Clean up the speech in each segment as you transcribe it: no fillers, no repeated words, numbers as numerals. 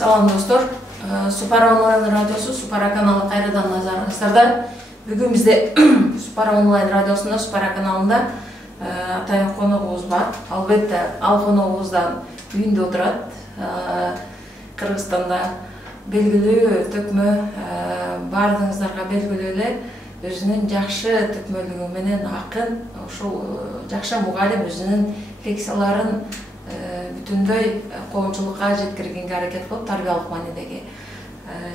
Салам достор. Супара онлайн радиосу, Супара каналы кайрадан назарыңыздарда. Бүгүн бизде Супара онлайн радиосунда, Супара каналында атайын коногубуз бар. Албетте, ал коногубуздан үйүндө отурат. Кыргызстанда белгилүү төкмө, бардыгыңыздарга белгилүү эле өзүнүн жакшы төкмөлүгү менен акын, ошол жакшы мугалим өзүнүн лекцияларын бүтүндөй коомчулукка жеткиргенге аракет кылып, тарбиялык маанидеги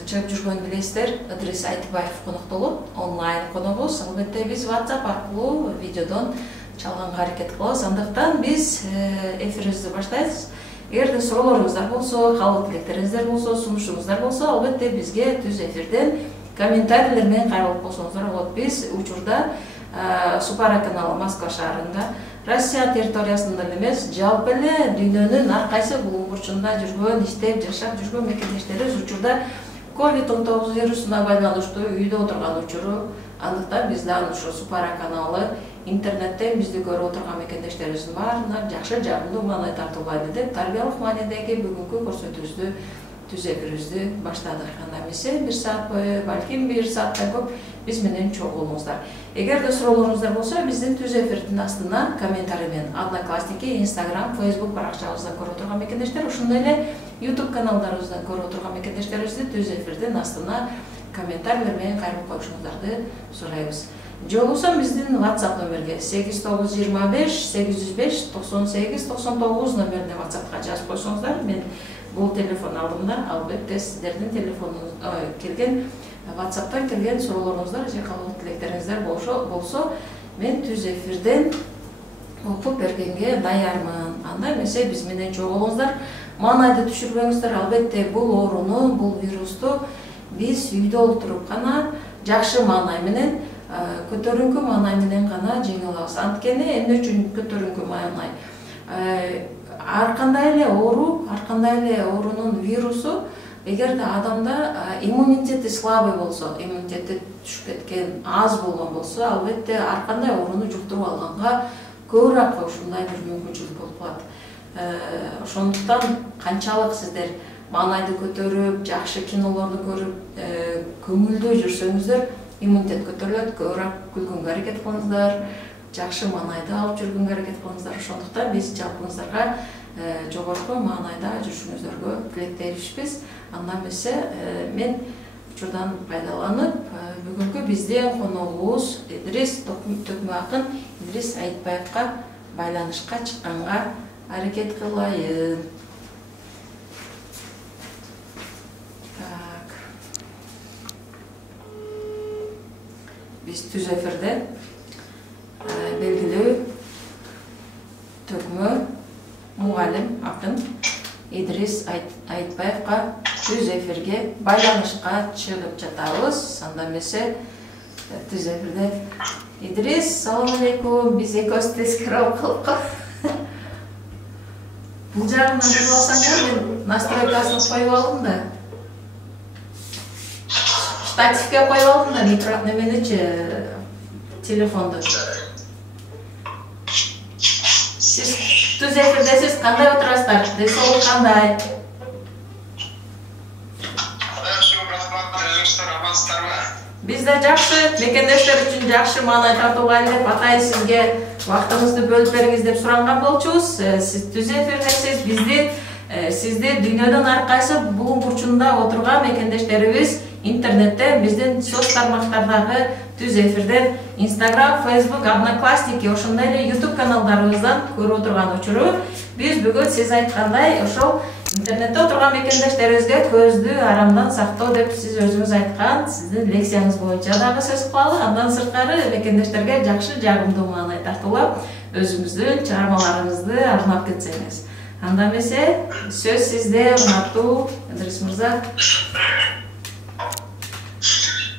чыгып жүргөнүн билесиздер. Ыдрис Айтыбаев конокто болот, онлайн коногубуз. Албетте биз WhatsApp аркылуу видеодон чалганга аракет кылабыз. Андыктан биз эфирибизди баштайбыз. Эгерде суроолоруңуздар болсо, калуу тилектериңиздер болсо, сунушуңуздар болсо, албетте бизге түз эфирден комментарийлер менен кайрылып койсоңуздар болот. Биз учурда Супара каналы Москва шаарында, Россия территориясында эмес, жалпы эле дүйнөнүн ар кайсы булуң бурчунда жүргөн, иштеп, жашап жүргөн мекендештерибиз учурда COVID-19 вирусуна байланыштуу үйдө отурган учуру. Андыктан биз дагы ушул Супара каналы интернеттен бизди көрүп отурган мекендештерибиздин баарына жакшы жагымдуу маанай тартуулайлы деп тарбиялык маанидеги бүгүнкү көрсөтүүбүздү түз эфирибизди баштадык. Анда эмесе 1 саат бою, балким 1 сааттан көп биз менен чогуу болуңуздар. Эгерде суроолоруңуздар болсо, биздин түз эфирдин астына комментарий менен Одноклассники, Instagram, Facebook баракчабыздан көрүп турган мекендештер, ошондой эле YouTube каналдарыбыздан көрүп турган мекендештерибизди түз эфирдин астына комментарийлер менен кайрылып коюшуңуздарды сурайбыз. Же болбосо биздин WhatsApp номерге 8925 805 98 99 номерине WhatsAppка жазып койсоңуздар, мен бул телефон алдымда, албетте сиздердин телефонуңуз келген WhatsApp'тан келген суроолоруңуздар же калуу тилектериңиздер болсо, мен түз эфирден окуп бергенге даярмын. Анда эмесе биз менен чогуу болуңуздар. Маанайды түшүрбөңүздөр. Албетте бул ооруну, бул вирусту биз үйдө отуруп гана жакшы маанай менен, көтөрүңкү маанай менен гана жеңе алабыз. Анткени эмне үчүн көтөрүңкү маанай? Ар кандай эле оорунун вирусу, эгерде адамда иммунитети слабый болсо, иммунитети түшүп кеткен, аз болгон болсо, албетте ар кандай ооруну жуктуруп алганга көбүрөөк ушундай бир мүмкүнчүлүк болуп калат. Ошондуктан канчалык сиздер маанайды көтөрүп, жакшы кинолорду көрүп, көңүлдүү жүрсөңүздөр, иммунитет көтөрүлөт, көбүрөөк күлгөнгө аракет кылыңыздар, жакшы маанайды алып жүргөнгө аракет кылыңыздар. Ошондуктан биз жалпыңыздарга жогорку маанайда жүрүшүңүздөргө тилектешпиз. Анда эмесе мен учурдан пайдаланып, бүгүнкү биздин коногубуз Идрис Төкмө акын Идрис Айтбаевка байланышка чыкканга аракет кылайын. Биз түз эфирде белгилүү төкмө мугалим акын Идрис Айтбаевка түз эфирге байланышка чыгып жатабыз. Анда эмесе түз эфирде Идрис, салам алейкум. Биз экөөбүз тескери болуп калдык. Бул жагынан билип алсаңдар, мен настройкасын коюп алдым да. Штативке коюп алдым да, микрофон неменичи, телефонду. Сиз түз эфирдесиз, кандай отурасыздар? Десол кандай? Бизде жакшы, мекендештер үчүн жакшы маанай тартуулайлы деп атайын сизге убактыңызды бөлүп бериңиз деп суранган болчубуз. Сиз түз эфирдесиз, сизди дүйнөнүн ар кайсы булуң бурчунда отурган мекендештерибиз интернетте биздин соц тармактардагы түз эфирден Instagram, Facebook, Одноклассники, ошондой эле YouTube каналдарыбыздан көрүп отурган учуру биз бүгүн сиз айткандай ошол интернетте отурган мекендештерибизге көздү арамдан сактоо деп сиз өзүңүз айткан сиздин лекцияңыз боюнча дагы сөз кылалы. Андан сырткары мекендештерге жакшы жагымдуу маанай тартуулап, өзүңүздүн чыгармаларыңызды арнап кетсеңиз. Анда эмесе сөз сизде, урматтуу Идрис мырза.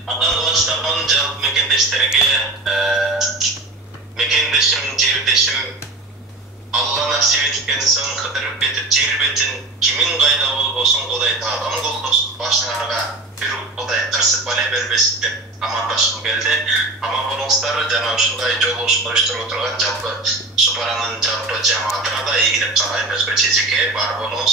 Адаглаштаган жалпы мекендештерге, мекендешим, жердешим, Алла насип эткен соң кыдырып кетип жер бетин кимин кайда болбосун Кудай таалам колдосун, башыңарга бир Кудай кырсык бала бербесин деп амандашкым келди. Аман болуңуздар, жана ушундай жолугушуу уюштуруп турган жалпы Супаранын жалпы жамаатына да ийгилик каалайм. Өзгөчө жеке бар болуңуз.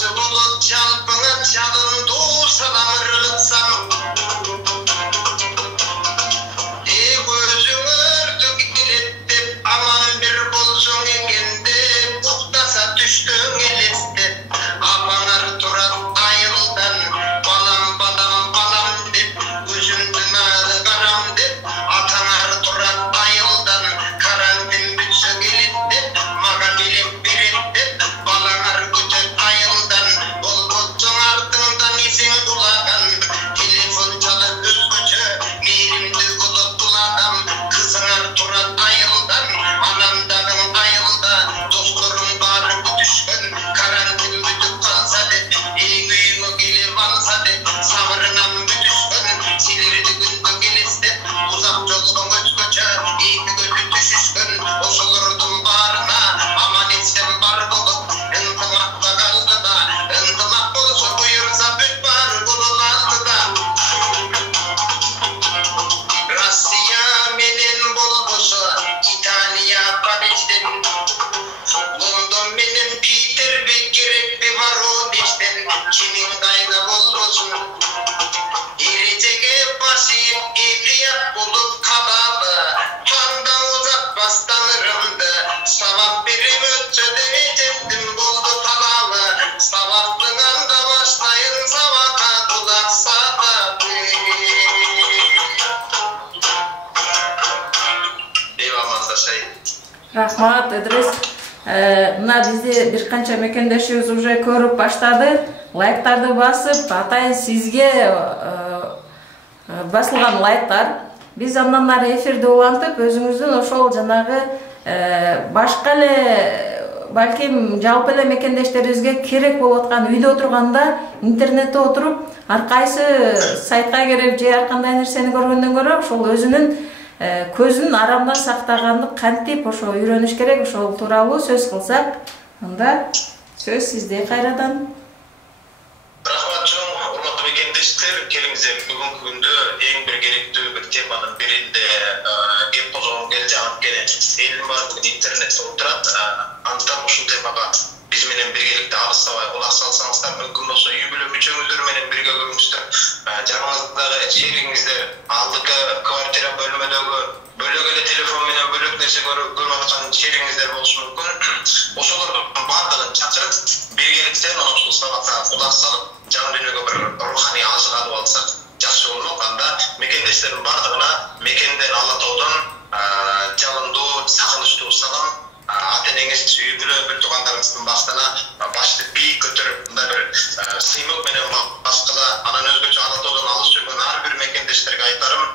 Жақсы болып жалпыңа жалынды салам ырғытсам көзің өртіп келет деп аман бір болсаң екен деп ұқтаса түштің елестеп апаңар тұрат айылдан балам балам балам деп өзімді нары қарам деп атаңар тұрат айылдан карантин бүтсе келет деп маған белек берет деп балаңар күтет айылдан ол бұлттың артыңдан есен құлаған телефон çalып өзгөчө мейірімді болып құлағам қызыңар тұрат айылдан анамдағың айылда достарым бары күтішкен карантин бүтіп қалса деп ең үйіңе келіп алса деп сабырынан бүтішкен силерді күнді келестеп ұзақ жолға өткөчө екі көзі түшішкен осылардың барына аман есен бар болып ынтымаққа қалды да ынтымақ болса бұйырса бүт бар болып алды да Россия менен болбосо Италия Парижден Лондон менен Питербек керекпи Воронежден кимиң кайда болбосун эрежеге басып этият болуп калалы таңда узатпастан ырымды сабак берип өтсө деме жеттим болду талабы сабактын анда баштайын сабакка кулак сатып Рахмат, Идрис. Мына бизде бир канча мекендешибиз уже көрүп баштады. Лайктарды басып, атайын сизге басылган лайктар. Биз андан ары эфирди улантып, өзүңүздүн ошол жанагы башка эле балким жалпы эле мекендештерибизге керек болуп аткан үйдө отурганда, интернетте отуруп, ар кайсы сайтка кирип же ар кандай нерсени көргөндөн көрө ошол өзүнүн көзүн арамда сактаганды кантип ошо үйрөнүш керек, ошол тууралуу сөз кылсак, анда сөз сизде кайрадан. Рахмат чоң, урматтуу мекендештер, келиңиздер бүгүнкү күндө эң бир керектүү бир теманын биринде кеп козгонгум келди. Анткени элдин баары бүгүн интернетте отурат. Андыктан ушул темага биз менен биргеликте алыстабай кулак салсаңыздар, мүмкүн болсо үй бүлө мүчөңүздөр менен бирге көрүңүздөр. Жаныңыздагы шериңиздер, алдыгы квартира бөлмөдөгү бөлөк эле телефон менен бөлөк нерсе көрүп аткан шериңиздер болушу мүмкүн. Ошолордун баардыгын чакырып, биргеликте ушул сабакка кулак салып, жан дүйнөгө бир руханий азык алып алсак жакшы болмок. Анда мекендештердин баардыгына мекенден Алла Тоодон жалындуу, сагынычтуу салам. Ата-энеңиз, үй бүлө бир туугандарыңыздын башына башты бийик көтөрүп, мындай бир сыймык менен баскыла, анан өзгөчө Алла Тоодон алыс жүргөн ар бир мекендештерге айтарым,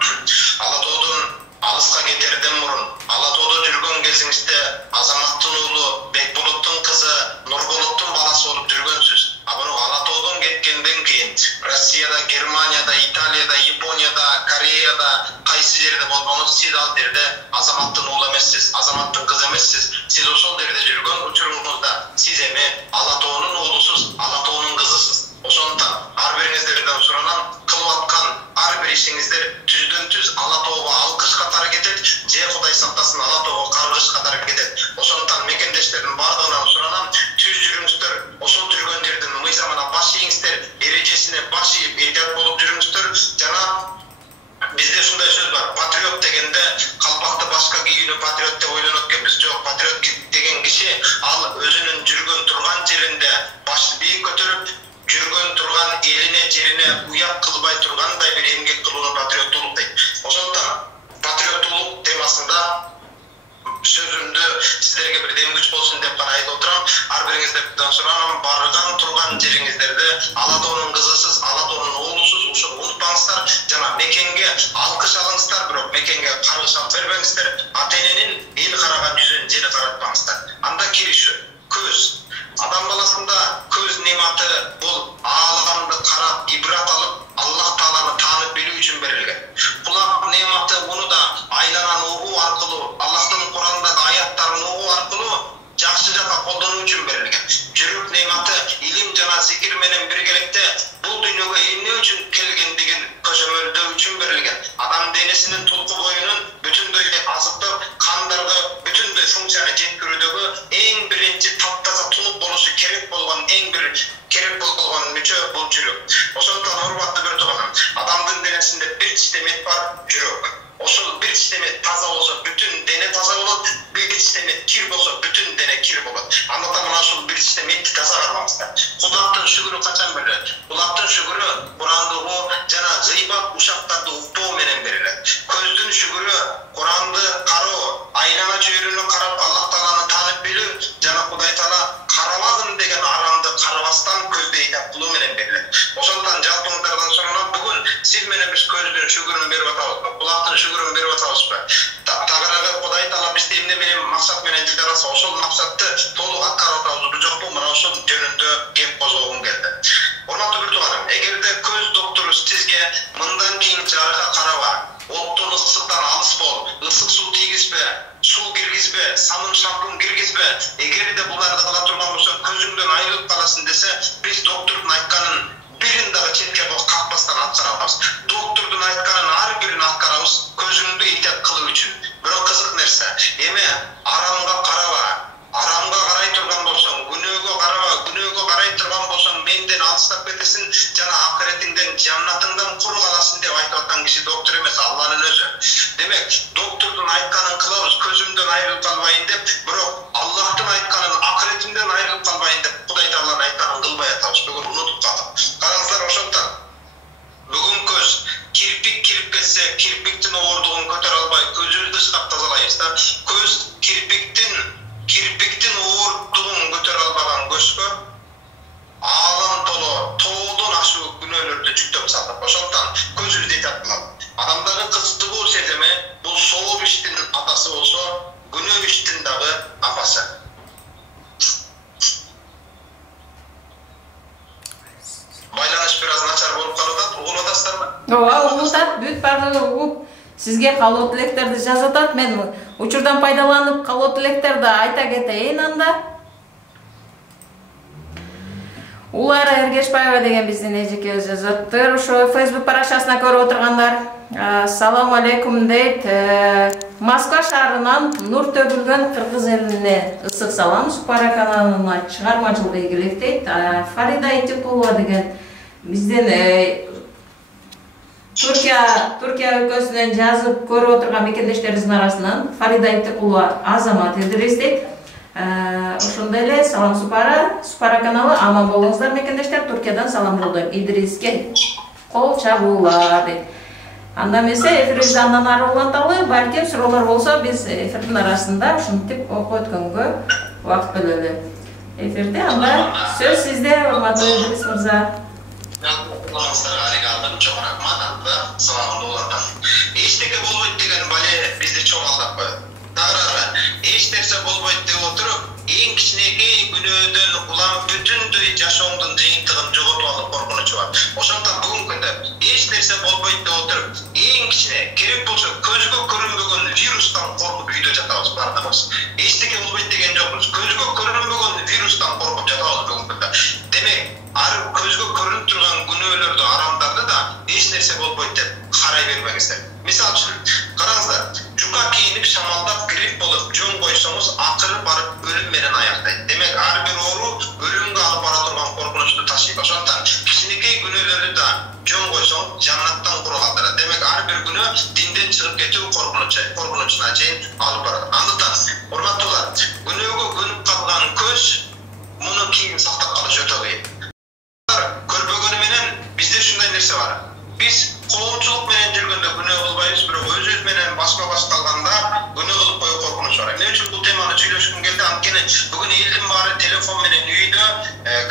Алла Тоодон алыска кетерден мурун, Алла Тоодо жүргөн кезиңизде Азаматтын уулу Бекболоттун кызы Нурболоттун баласы болуп жүргөнсүз. Муну Алла Тоодон кеткенден кийин Россияда, Германияда, Италияда, Японияда, Кореяда кайсы жерде болбоңуз, сиз ал жерде Азаматтын уулу эмессиз, Азаматтын кызы эмессиз. Сиз ошол жерде жүргөн учуруңузда сиз эми Алла Тоонун уулусуз, Алла Тоонун кызысыз. Ошондуктан ар бириңиздерден суранам, кылып аткан ар бир ишиңиздер түздөн түз Алла Тоого алкыш катары кетет, же Кудай сактасын Алла Тоого каргыш катары кетет. Ошондуктан мекендештердин баардыгынан суранам, түз жүрүңүздөр, ошол жүргөн жердин мыйзамына баш ийиңиздер, эрежесине баш ийип эhtiyat болуп жүрүңүздөр. Жана бизде ушундай сөз бар, патриот дегенде калпакты башка кийүүнү патриот деп ойлонот экенбиз. Жок, патриот деген киши ал өзүнүн жүргөн турган жеринде башты бийик көтөрүп, жүргөн турган элине, жерине уят кылбай тургандай бир эмгек кылууну патриоттуулук дейт. Ошондуктан патриоттуулук темасында сөзүмдү сиздерге бир демгүч болсун деп гана айтып отурам. Ар бириңиздерден суранам, барган турган жериңиздерде Алла Тоонун кызысыз, Алла Тоонун уулусуз, ошону унутпаңыздар. Жана мекенге алкыш алыңыздар, бирок мекенге каргыш алып бербеңиздер. Ата-эненин эл караган жүзүн жери каратпаңыздар. Анда кириши көз. Адам баласында көз нематы бул ааламды карап, ибрат алып, Аллах Тааланы таанып билүү үчүн берилген. Кулак нематы муну да айлананы угуу аркылуу, Аллахтын Курандагы аяттарын угуу аркылуу жакшы жакка колдонуу үчүн берилген. Жүрөк нематы илим жана зикир менен биргеликте бул дүйнөгө эмне үчүн келгендигин көзөмөлдөө үчүн берилген. Адам денесинин толку боюнун бүтүндөй азыктап, кандарга бүтүндөй функцияны жеткирүүдөгү бүтүн дене кир болот. Андыктан мына ушул бир систематик таза кармаңыздар. Кулактын шүгүрү качан берилет? Кулактын шүгүрү Куранды окуу жана гыйбат ушактарды уктоо менен берилет. Көздүн шүгүрү Куранды кароо, айлана чөйрөнү карап Аллах Тааланы таанып билүү жана Кудай Таала карабагын деген арамды карабастан көздү ыйтап кылуу менен берилет. Ошондон жалпыңыздардан суранам, бүгүн сиз менен биз көздүн шүгүрүн берип атабызбы? Кулактын шүгүрүн берип атабызбы? Тагыраагы Кудай Таала бизди эмне менен максат менен жаратса, ошол максатты толук аткарып атабызбы жокпу? Мына ошол жөнүндө кеп козгогум келди. Урматтуу bir тууганым, эгерде көз доктору сизге мындан кийин жарыка караба, оттон ысыктан алыс бол, ысык суу тийгизбе, суу киргизбе, самын шампунь киргизбе, эгерде буларды кыла турган болсо көзүңдөн айрылып каласың десе, биз доктордун айтканын бирин дагы четке какпастан аткарабыз. Доктордун айтканын ар бирин аткарабыз, көзүңдү ыйтат кылуу үчүн. Бирок кызык нерсе, эме арамга караба, арамга карай турган болсоң, күнөөгө караба, күнөөгө карай турган болсоң менден алыстап кетесиң жана акыретиңден, жаннатыңдан кур каласың деп айтып аткан киши доктор эмес, Алланын өзү. Демек, доктордун айтканын кылабыз, көзүмдөн айрылып калбайын деп, бирок Аллахтын айтканын акыретимден айрылып калбайын деп, Кудай Тааланын айтканын кылбай атабыз. Бүгүн унутуп калдык. Караңыздар, ошондон бүгүн көз кирпик кирип кетсе, кирпиктин оордугун көтөрө албай, көзүбүздү ыскап тазалайбыз да. Көз кирпиктин оордугун көтөрө албаган көзгө аалам толо, тоодон ашуу күнөөлөрдү жүктөп салдык. Ошондон көзүбүздү ыйтап кылам. Адамдагы кызыгуу сезими бул сооп иштин атасы болсо, күнөө иштин дагы апасы. Байланыш бир аз начар болуп калып атат, угуп атасыздарбы? Ооба, угуп атат, бүт баардыгы угуп. Сизге калоо тилектерди жазып атат. Мен учурдан пайдаланып калоо тилектерди айта кетейин анда. Улар Эргешбаева деген биздин эжеке жазаттыр. Ошо Facebook паракчасына көрүп отургандар. Салам алейкум дейт. Москва шаарынан нур төгүлгөн кыргыз элине ысык салам. Супара каналына чыгармачылык ийгилик дейт. Фарида Итикулова деген биздин Түркия өлкөсүнөн жазып көрүп отурган мекендештерибиздин арасынан Фарида Итикулова Азамат Идрис дейт. Ошондой эле салам Супара каналы, аман болуңуздар мекендештер. Түркиядан салам жолдойм Идриске. Кол чабуулар дейт. Анда эмесе эфирибизди андан ары уланталы, балким суроолор болсо биз эфирдин арасында ушинтип окуп өткөнгө убакыт бөлөлү. Эфирде анда сөз сизде, урматтуу Идрис мырза. Чоң рахмат, саламымды улантам. Эчтеке болбойт деген бале бизди чоң алдап коет. Тагыраагы эч нерсе болбойт деп отуруп, эң кичинекей күнөөдөн улам бүтүндөй жашооңдун жыйынтыгын жоготуп алып коркунучу бар. Ошондон бүгүнкү күндө эч нерсе болбойт деп отуруп, эң кичине керек болсо көзгө көрүнбөгөн вирустан коркуп үйдө жатабыз бардыгыбыз. Эчтеке болбойт деген жокпуз. Көзгө көрүнбөгөн вирустан коркуп жатабыз бүгүнкү күндө. Демек, ар көзгө көрүнүп турган күнөөлөрдү, арамдарды да эч нерсе болбойт деп карай бербеңиздер. Мисалы үчүн, караңыздар, жука кийинип шамалдап грипп болуп жөн койсоңуз, акыры барып өлүм менен аяктайт. Демек, ар бир оору өлүмгө алып бара турган коркунучту ташыйт. Ошондон кичинекей күнөөлөрдү да жөн койсоң, жаннаттан кур калтырат. Демек, ар бир күнөө динден чыгып кетүү коркунучуна чейин алып барат. Андыктан, урматтуулар, күнөөгө көнүп калган көз муну кийин сактап калыш өтө кыйын. Көрбөгөнү менен бизде ушундай нерсе бар. Биз коомчулук менен жүргөндө күнөө кылбайбыз, бирок өзүбүз менен башка-баш калганда күнөө кылып коюу коркунуч бар. Эмне үчүн бул теманы сүйлөшкүм келди? Анткени бүгүн элдин баары телефон менен үйдө,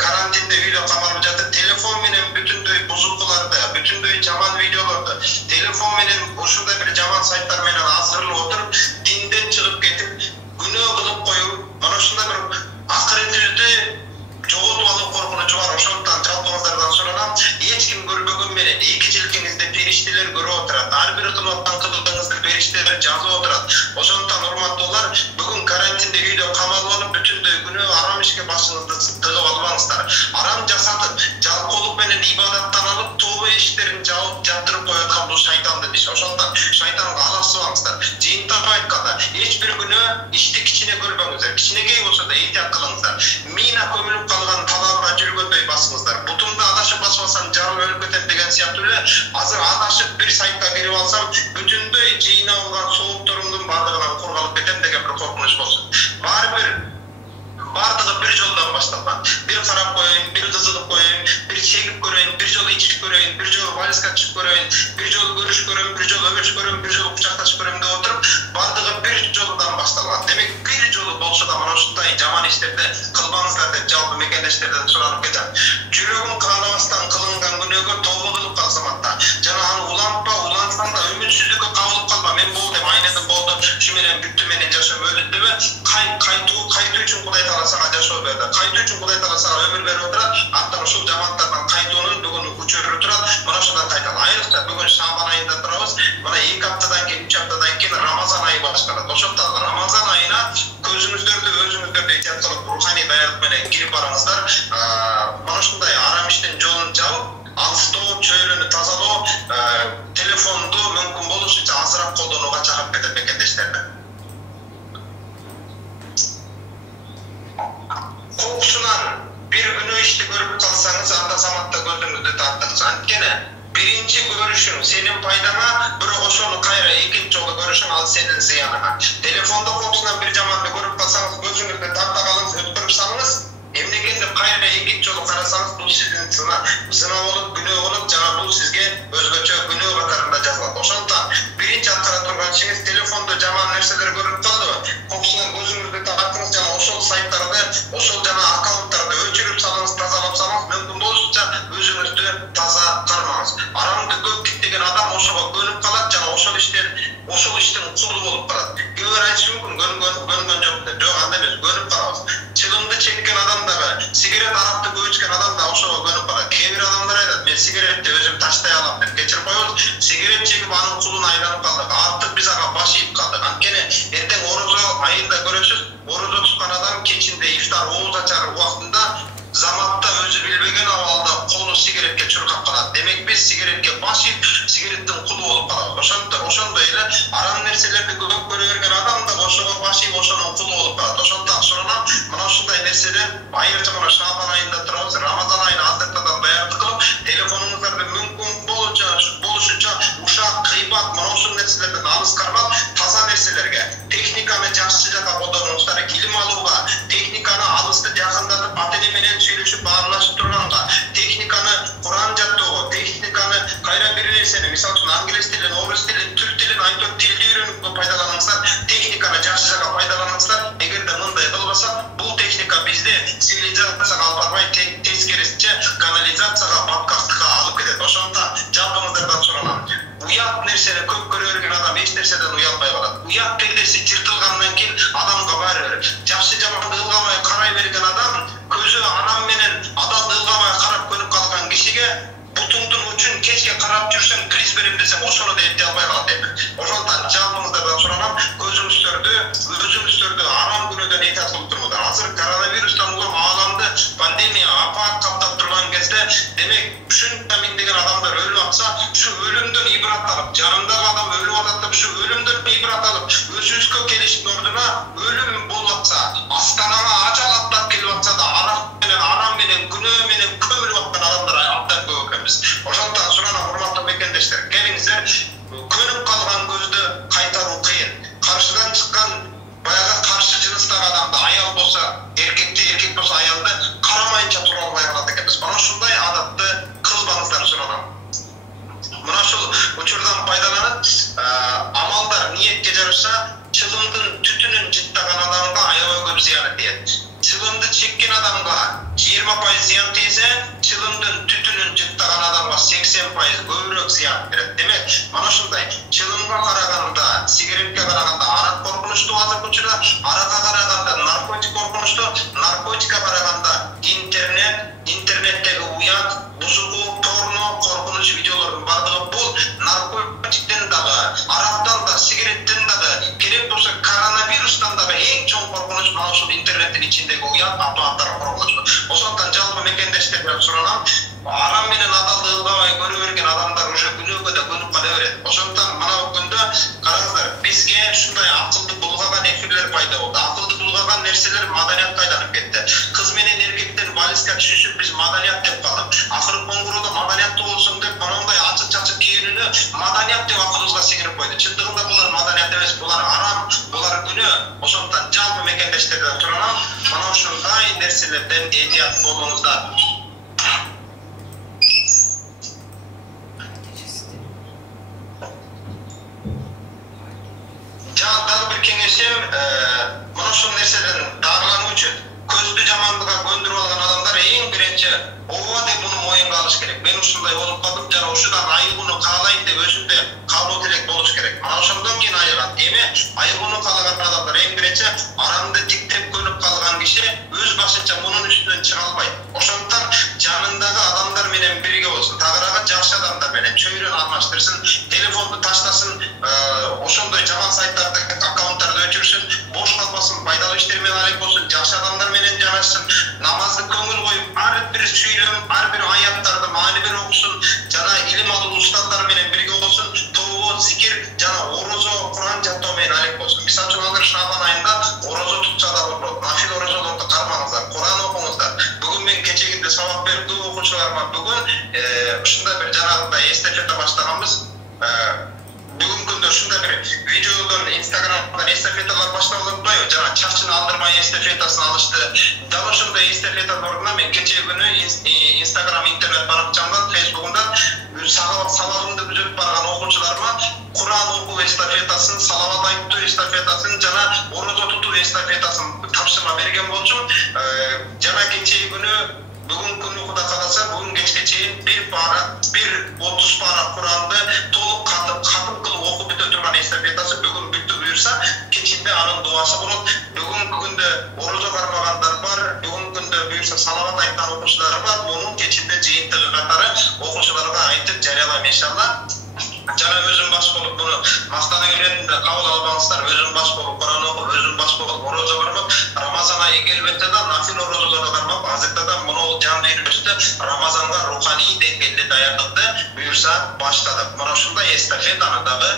карантинде үйдө камалып жатып, телефон менен бүтүндөй бузукуларды, бүтүндөй жаман видеолорду, телефон менен ушундай бир жаман сайттар менен азырылып отуруп, динден чыгып кетип, күнөө кылып коюу, mana ушундай бир акыретибизди жоготуп алып коркунучу бар. Ошондон жалпыңыздардан суранам, эч ким көрбөгөн менен эки жилкиңизде периштелер көрүп отурат. Ар бир кылып аткан кылыгыңызды периштелер жазып отурат. Ошондон урматтуулар, бүгүн карантинде үйдө камалып алып, бүтүндөй күнөө арам ишке башыңызды тыгып албаңыздар. Арам жасатып, жалкоолук менен ибадаттан алып, тобо иштерин жабып жатырып коюаткан бул шайтандын иши. Ошондон шайтанга аласыбаңыздар. Жыйынтыгы айтканда, эч бир күнөө ишти кичине көрбөңүздөр. Кичинекей болсо да эhtiyat кылыңыздар. Мина көмүлүп калган талабыга жүргөндөй басыңыздар. Бутумду адашып басбасам жарым өлүп кетем деген сыяктуу эле, азыр адашып бир сайтка кирип алсам, бүтүндөй жыйнап алган соолукторумдун бардыгынан кургалып кетем деген бир коркунуч болсун. Баары бир бардығы бір жолдан башталған. Bir қарап қойын, bir қызығып қойын, bir шегіп көрейін, bir жол içіп көрейін, bir жол вальсқа түсіп көрейін, bir жол көріш көрейін, bir жол өбіш көрейін, bir жол құшақтасып көрейін деп отырып, бардығы бір жолдан башталған. Демек, бір жолы болса да мына ушундай жаман иштерди кылбаңыздар деп жалпы мекендештерден суранып кетем. Жүрөгүн кааламастан кылынган күнөөгө тобо кылып калсаматта, жана аны улантпа, улантсаң да үмүтсүздүккө кабылып калба. Мен болдум, айнеден болдум, ушу менен бүттү менен жашоо өлүт дебе. Кайтуу үчүн Кудай Таала сага жашоо берди. Кайтуу үчүн Кудай Таала сага өмүр берип отурат. Аттан ушул жамандыктардан кайтуунун бүгүн учуру турат. Мына ушундан кайталы. Айрыкча бүгүн Шабан айында турабыз. Мына 2 аптадан кийин, 3 аптадан кийин Рамазан айы башталат. Ошондон Рамазан айына өзүңүздөрдү эhtiyat кылып руханий даярдык менен кирип барыңыздар. Мына ушундай арам иштин жолун жабып, алыстоо, чөйрөнү тазалоо, телефонду мүмкүн болушунча азыраак колдонууга чакырып кетет мекендештерди. Koksundan bir günü işte görüp kalsanız anda zamanında gözünüzü tattınız. Antkene birinci görüşün senin paydana, bir oşonu kayra ikinci yolu görüşün al senin ziyanına. Telefonda koksundan bir zamanda görüp kalsanız gözünüzü tatta kalınız, ötkürüp salınız. Emdekende kayra ikinci yolu karasanız bu sizin sınav olup, günü olup, cana bu sizge özgöçö günü vakarında жазылат. Oşondan birinci atkara turgan işiniz telefonda jaman nerseler görüp kaldı. Koksundan gözünüzü tattınız, jana oşol saytlarda, oşol jana akkaunttарды өчүрүп салыңыз, тазалап салыңыз, мүмкүн болушунча өзүңүздү таза кармаңыз. Арамды көп киттеген адам ошого көнүп калат, жана ошол иштин кулу болуп калат. Кээ бир айтышы мүмкүн, көнгөн жок деп. Жок, андай эмес, көнүп калабыз. Чыгымды чеккен адам дагы, сигарет аракты көп ичкен адам да ошого көнүп калат. Кээ бир адамдар айтат, мен сигаретти өзүм таштай алам деп кечирип коебуз. Сигарет чегип анын кулуна айланып калдык. Артык биз ага баш ийип калдык. Анткени эртең орозо айында көрөсүз, орозо туткан адам кечинде ифтар ооз ачар убактында заматта өзү билбеген абалда колу сигаретке чуркап калат. Демек биз сигаретке баш ийип, сигареттин кулу болуп калабыз. Ошондой эле арам нерселерди көп көрө берген адам да ошого баш ийип, ошонун кулу болуп калат. Ошондон суранам, мына ушундай нерседен айрыкча мына Шабан айында турабыз, Рамазан айына азыртадан даярдык кылып, телефонуңуздарды мүмкүн болушунча ушак, кыйбат, мына ушул нерселерден алыс кармап, таза нерселерге, техниканы жакшы жакка колдонуңуздар, илим алууга, техниканы алысты жакындатып, ата-эне менен сүйлөшүп, баарлашып турганга, техниканы Куран жаттоого, техниканы кайра бир нерсени, мисалы үчүн англис тилин, орус тилин, түрк тилин, айтып тилди үйрөнүп пайдаланыңыздар, техниканы жакшы жакка пайдаланыңыздар. Эгерде мындай кылбаса, бул техника бизди цивилизацияга алып барбай, тескерисинче канализацияга, подкасттыкка алып кетет. Ошондон жалпыңыздардан суранам. Уят нерсени көп көрө берген адам эч нерседен уялбай калат. Уят пердеси чыртылгандан кийин адамга баары бир. Жакшы жаманды ылгамай карай берген адам, көзү анам менен адамды ылгамай карап көнүп калган кишиге бутуңдун учун кечке карап жүрсөң приз берем десем ошону да эте албай калат эми. Ошондон жалпыңыздардан суранам, өзүңүздөрдү арам күнөөдөн эhtiyat кылып туруңуздар. Азыр коронавирустан улам ааламды пандемия апаат каптап турган кезде, демек ушунча миңдеген адамдар өлүп атса, ушу өлүмдөн ибрат алып, жанымдагы адам өлүп атат деп ушу өлүмдөн ибрат алып, өзүбүзгө келиштин ордуна өлүм болуп атса, астанага ажал аттап келип атса да, арам менен, күнөө менен көмүлүп аткан адамдар абдан көп экенбиз. Ошондон суранам, урматтуу мекендештер, келиңиздер, көнүп калган көздү кайтаруу кыйын. Каршыдан чыккан баягы каршы жыныстагы адамды, аял болсо эркекти, эркек болсо аялды карамайынча тура албай калат экенбиз. Мына ушундай адатты кылбаңыздар суранам. Мына ушул учурдан пайдаланып, амалдар ниетке жараша, чылымдын түтүнүн жыттаган адамга аябай көп зыяны тиет. Чылымды чеккен адамга 20% зыян тийсе, чылымдын түтүнүн жыттаган адамга 80% көбүрөөк зыян берет. Демек, мына ушундай чылымга караганда, сигаретке караганда арак коркунучтуу азыркы учурда, аракка караганда наркотик коркунучтуу, наркотикке караганда интернеттеги уят, бузугу, порно, коркунуч видеолордун бардыгы бул наркотиктен дагы, арактан да, сигареттен дагы, керек болсо коронавирустан дагы эң чоң коркунуч мына ушул интернеттин ичиндеги уят, апааттар коркунуч. Ошондон жалпы мекендештерден суранам, арам менен адалды ылгабай көрө берген адамдар уже күнөөгө да көнүп кала берет. Ошондон мына күндө караңыздар, бизге ушундай акылды булгаган эфирлер пайда болду. Акылды булгаган нерселер маданиятка айланып кетти. Кыз менен эркектен валиска түшүшүп биз маданият деп калдык. Акыры коңгуроодо маданияттуу болсоң деп мондай ачык-чачык кийинүүнү маданият деп акылыбызга сиңирип койду. Чындыгында булар маданият эмес, булар арам, булар күнөө. Ошондон жалпы мекендештерден суранам, мына ушундай нерселерден эhtiyat болуңуздар. Дагы бир кеңешим, мына ушул нерседен даарылануу үчүн көздү жамандыкка көндүрүп алган адамдар эң биринчи ооба деп муну моюнга алыш керек. Мен ушундай болуп калдым, жана ушудан айыгууну каалайм деп өзүндө кабыл тилек болуш керек. Мана ошондон кийин айыгат. Эми айыгууну каалаган адамдар эң биринчи арамды тиктеп көнүп калган киши өз башынча мунун үстүнөн чыга албайт. Ошондуктан жанындагы адамдар менен бирге болсун, тагыраагы жакшы адамдар менен чөйрөн алмаштырсын, телефонду таштасын, ошондой жаман сайттардагы аккаунттарды өчүрсүн, бош калбасын, пайдалуу иштер менен алек болсун, жакшы адамдар менен жанашсын, намазды көңүл коюп, ар бир сүйлөм, ар бир аяттарды маани берип окусун, жана илим алуу устаздар менен бирге болсун, тобо, зикир жана орозо, Куран жаттоо менен алек болсун. Мисалы үчүн азыр Шабан айында орозо тутса да болот, нафил орозолорду кармаңыздар, Куран окуңуздар. Бүгүн мен кечегинде сабак бердим окуучуларыма, бүгүн ушундай бир жанагындай эстафета баштаганбыз. Бүгүнкү күндө ушундай бир видеолор Инстаграмдан эстафеталар башталып атпайбы? Жана чачын алдырмай эстафетасын алышты. Дал ошондой эстафетанын ордуна мен кечээ күнү Инстаграм интернет баракчамдан, Фейсбугунда сабагымды бүтүп барган окуучуларыма Куран окуу эстафетасын, салават айтуу эстафетасын жана орозо тутуу эстафетасын тапшырма берген болчумун. Жана кечээ күнү бүгүнкү күнү Кудай кааласа, бүгүн кечке чейин 30 пара Куранды толук катым кылып окуп бүтө турган эстафетасы бүгүн бүттү буюрса, кечинде анын дуасы болот. Бүгүнкү күндө орозо кармагандар бар, бүгүнкү күндө буюрса салават айткан окуучулар бар. Мунун кечинде жыйынтыгы катары окуучуларга айтып жарыялайм иншалла. Жана өзүм баш болуп буну мактана иретинде кабыл албаңыздар. Өзүм баш болуп Куран окуп, өзүм баш болуп орозо кармап, Рамазан айы келбетте да нафил орозолорду кармап, азырда да муну жан үйрөштү Рамазанга руханий деңгээлде даярдыкты буюрса баштадык. Мына ушундай эстафетаны дагы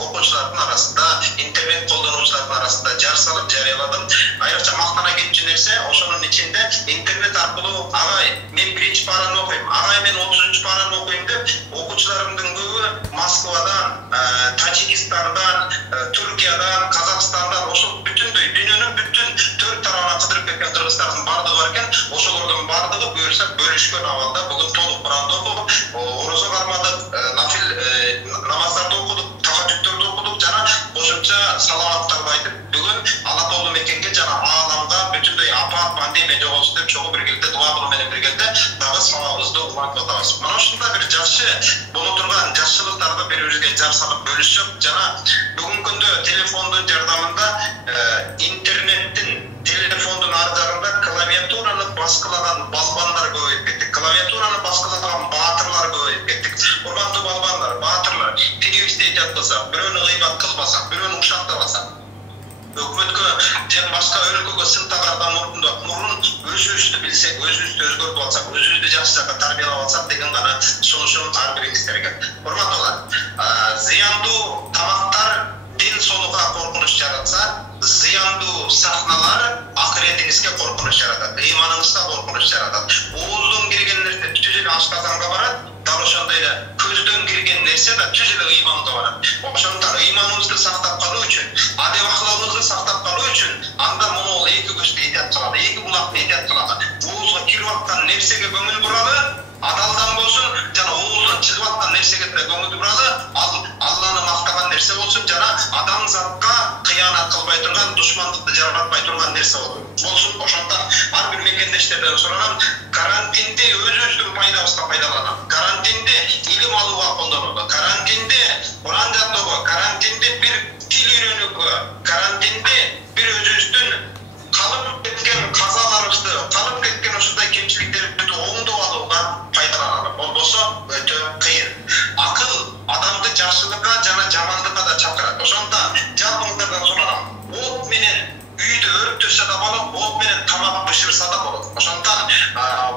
окуучулардын арасында, интернет колдонуучулардын арасында жар салып жарыяладым. Айрыкча мактана кетчү нерсе, ошонун ичинде интернет аркылуу агай мен 1-чи параны окуйм, агай мен 30-чу параны окуйм деп окуучуларымдын көбү Москвадан, Тажикистандан, Түркиядан, Казакстандан, ошол бүтүндөй дүйнөнүн бүтүн 4 тарабына кыдырып кеткен кыргыздардын бардыгы бар экен. Ошолордун бардыгы буюрса бөлүшкөн абалда бүгүн толук Куранды окуп, орозо кармадык, нафил намаздарды окудук, тахажжудтарды окудук жана кошумча салаваттарды айтып, бүгүн Алла таала мекенге жана ааламга бүтүндөй апат, пандемия жоготсун деп чогуу биргеликте дуа кылуу менен биргеликте дагы сабагыбызды улантып атабыз. Мына ушундай бир жакшы боло турган жакшылыктарды бири-бирибизге жар салып бөлүшсөк, жана бүгүнкү күндө телефондун жардамында интернеттин, телефондун ар жагында клавиатураны баскылаган балбандар көбөйүп кетти. Клавиатураны баскылаган баатырлар көбөйүп кетти. Урматтуу балбандар, баатырлар, тигибизди эйтеп кылсак, бирөөнү гыйбат кылбасак, бирөөнү ушактабасак, өкмөткө же башка өлкөгө сын тагардан мурун өзүбүздү билсек, өзүбүздү өзгөртүп алсак, өзүбүздү жакшы жакка тарбиялап алсак деген гана сунушум ар бириңиздерге. Урматтуулар, зыяндуу тамактар дин соолукка коркунуч жаратса, зыяндуу сахналар акыретиңизге коркунуч жаратат, ыйманыңызга коркунуч жаратат. Ооздон кирген нерсе түз эле ашказанга барат, дал ошондой эле көздөн кирген нерсе да түз эле ыйманга барат. Ошондуктан ыйманыбызды сактап калуу үчүн, адеп акылыбызды сактап калуу үчүн анда муну эки көздү эhtiyat кылалы, эки булакты эhtiyat кылалы. Оозго кирип аткан нерсеге көңүл буралы, адалдан болсун жана ооздон чыгып аткан нерсеге да көңүл буралы, Алланы мактаган нерсе болсун жана адамзатка кыянат кылбай турган, душмандыкты жаратпай турган нерсе болсун. Ошондуктан ар бир мекендештерден суранам, карантинди өзүбүздүн пайдабызга пайдаланам. Карантинди илим алууга колдонолу, карантинди Куран жаттоого, карантинди бир тил үйрөнүүгө, карантинди бир өзүбүздүн калып кеткен казаларыбызды, калып кеткен ушундай кемчиликтерди оңдоп алууга пайдаланалы. Болбосо өтө кыйын. Акыл адамды жакшылыкка жана жамандыкка да чакырат. Ошондуктан жалпыңыздардан суранам, от менен үйдө өрттөсө да болот, от менен тамак бышырса да болот. Ошондуктан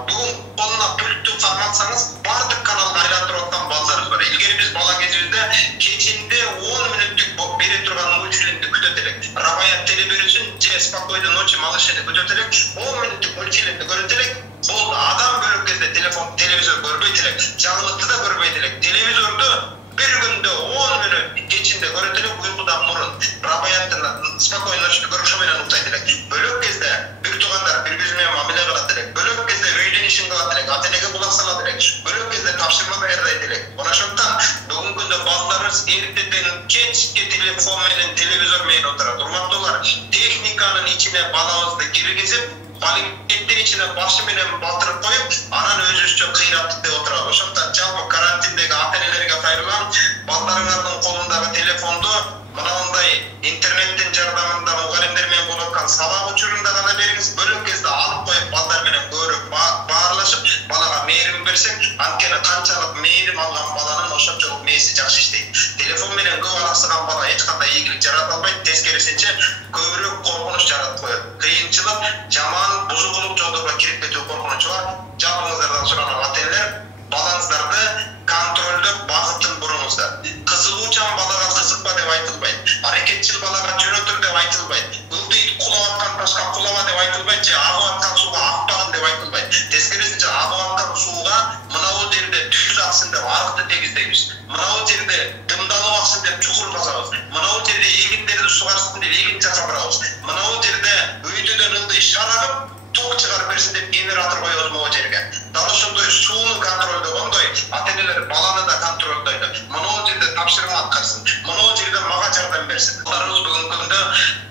бүгүн колуна пультту карматсаңыз, бардык каналга айландырып аткан балдарыбыз бар. Илгери биз бала кезибизде кечинде 10 мүнөттүк бере турган мультфильмди күтөт элек. Рабаят телеберүүсүн же Спокойной ночи малышени күтөт элек. 10 мүнөттүк мультфильмди көрөт элек. Бул адам бөлөк кезде телевизор көрбөйт элек, жаңылыкты да көрбөйт элек. Телевизорду bir күндө 10 мүнөт кечинде көрөт элек, уйкудан мурун. Рабаяттын Спокойной ночи көрүшү менен уктайт элек. Бөлөк кезде бир туугандар бири-бири менен içine balabızды киргизип, пакеттин içine başı менен батырып коюп, анан өзүбүзчө кыйраттык деп отурабыз. Ошондон жалпы карантиндеги ата-энелерге кайрылам, балдарыңардын колундагы телефонду мынандай интернеттин жардамында мугалимдер менен болуп аткан сабак учурунда гана бериңиз, бөлөк кезде алып коюп балдар менен көбүрөөк баарлашып, балага мээрим берсең, анткени канчалык мээрим алган баланын ошончолук мээси жакшы иштейт. Телефон менен көп араксыган бала эч кандай ийгилик жарата албайт, тескерисинче көбүрөөк коркунуч жаратып коет. Кыйынчылык, жаман, бузукулук жолдорго кирип кетүү коркунучу бар. Жалпыңыздардан суранам ата-энелер, балаңыздарды контролдоп багытын буруңуздар. Кызыгуучан балага кызыкпа деп айтылбайт. Аракетчил балага жөнөтүр деп айтылбайт. Ылдый кулап аткан ташка кулаба деп айтылбайт, же агып аткан сууга акпагын деп айтылбайт. Тескерисинче агып аткан сууга мынабу жерде түз аксын деп арыкты тегиздейбиз. Мынабу жерде дымдалып аксын деп чукур казабыз. Мынабу жерде эгиндерди сугарсын деп эгин чакырабыз. Мынабу жерде өйдөдөн ылдый шар агып ток чыгарып берсин деп генератор коебуз могу жерге. Дал ошондой сууну контролдогондой ата-энелер баланы да контролдойт. Мынабу жерде тапшырма аткарсын. Мынабу жерде мага жардам берсин. Балдарыбыз бүгүнкү күндө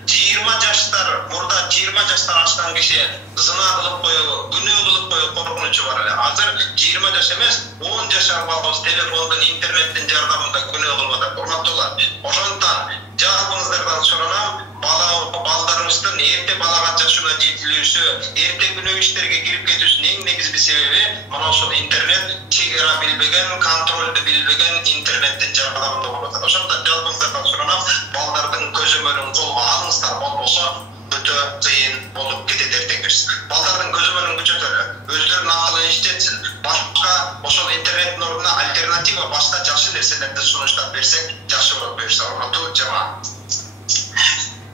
20 жаштар, мурда 20 жаштан ашкан киши зына кылып коюу, күнөө кылып коюу коркунучу бар эле. Азыр 20 жаш эмес, 10 жашар балабыз телефондун, интернеттин жардамында күнөө кылып атат. Урматтуулар, ошондон жалпыңыздардан суранам, балдарыбыздын эрте балага жашына жетилүүсү, эрте күнөө иштерге кирип кетүүсүнүн эң негизги себеби мына ошол интернет, чегара билбеген, контролду билбеген интернеттин жардамында болуп атат. Ошондон жалпыңыздардан суранам, балдардын көзөмөлүн колго алыңыздар, болбосо өтө кыйын болуп кетет эртеңгиш. Балдардын көзөмөлүн күчөтөлү, өздөрүнүн акылын иштетсин. Башка ошол интернеттин ордуна альтернатива башка жакшы нерселерди сунуштап берсек жакшы болот буюрса. Урматтуу жамаат.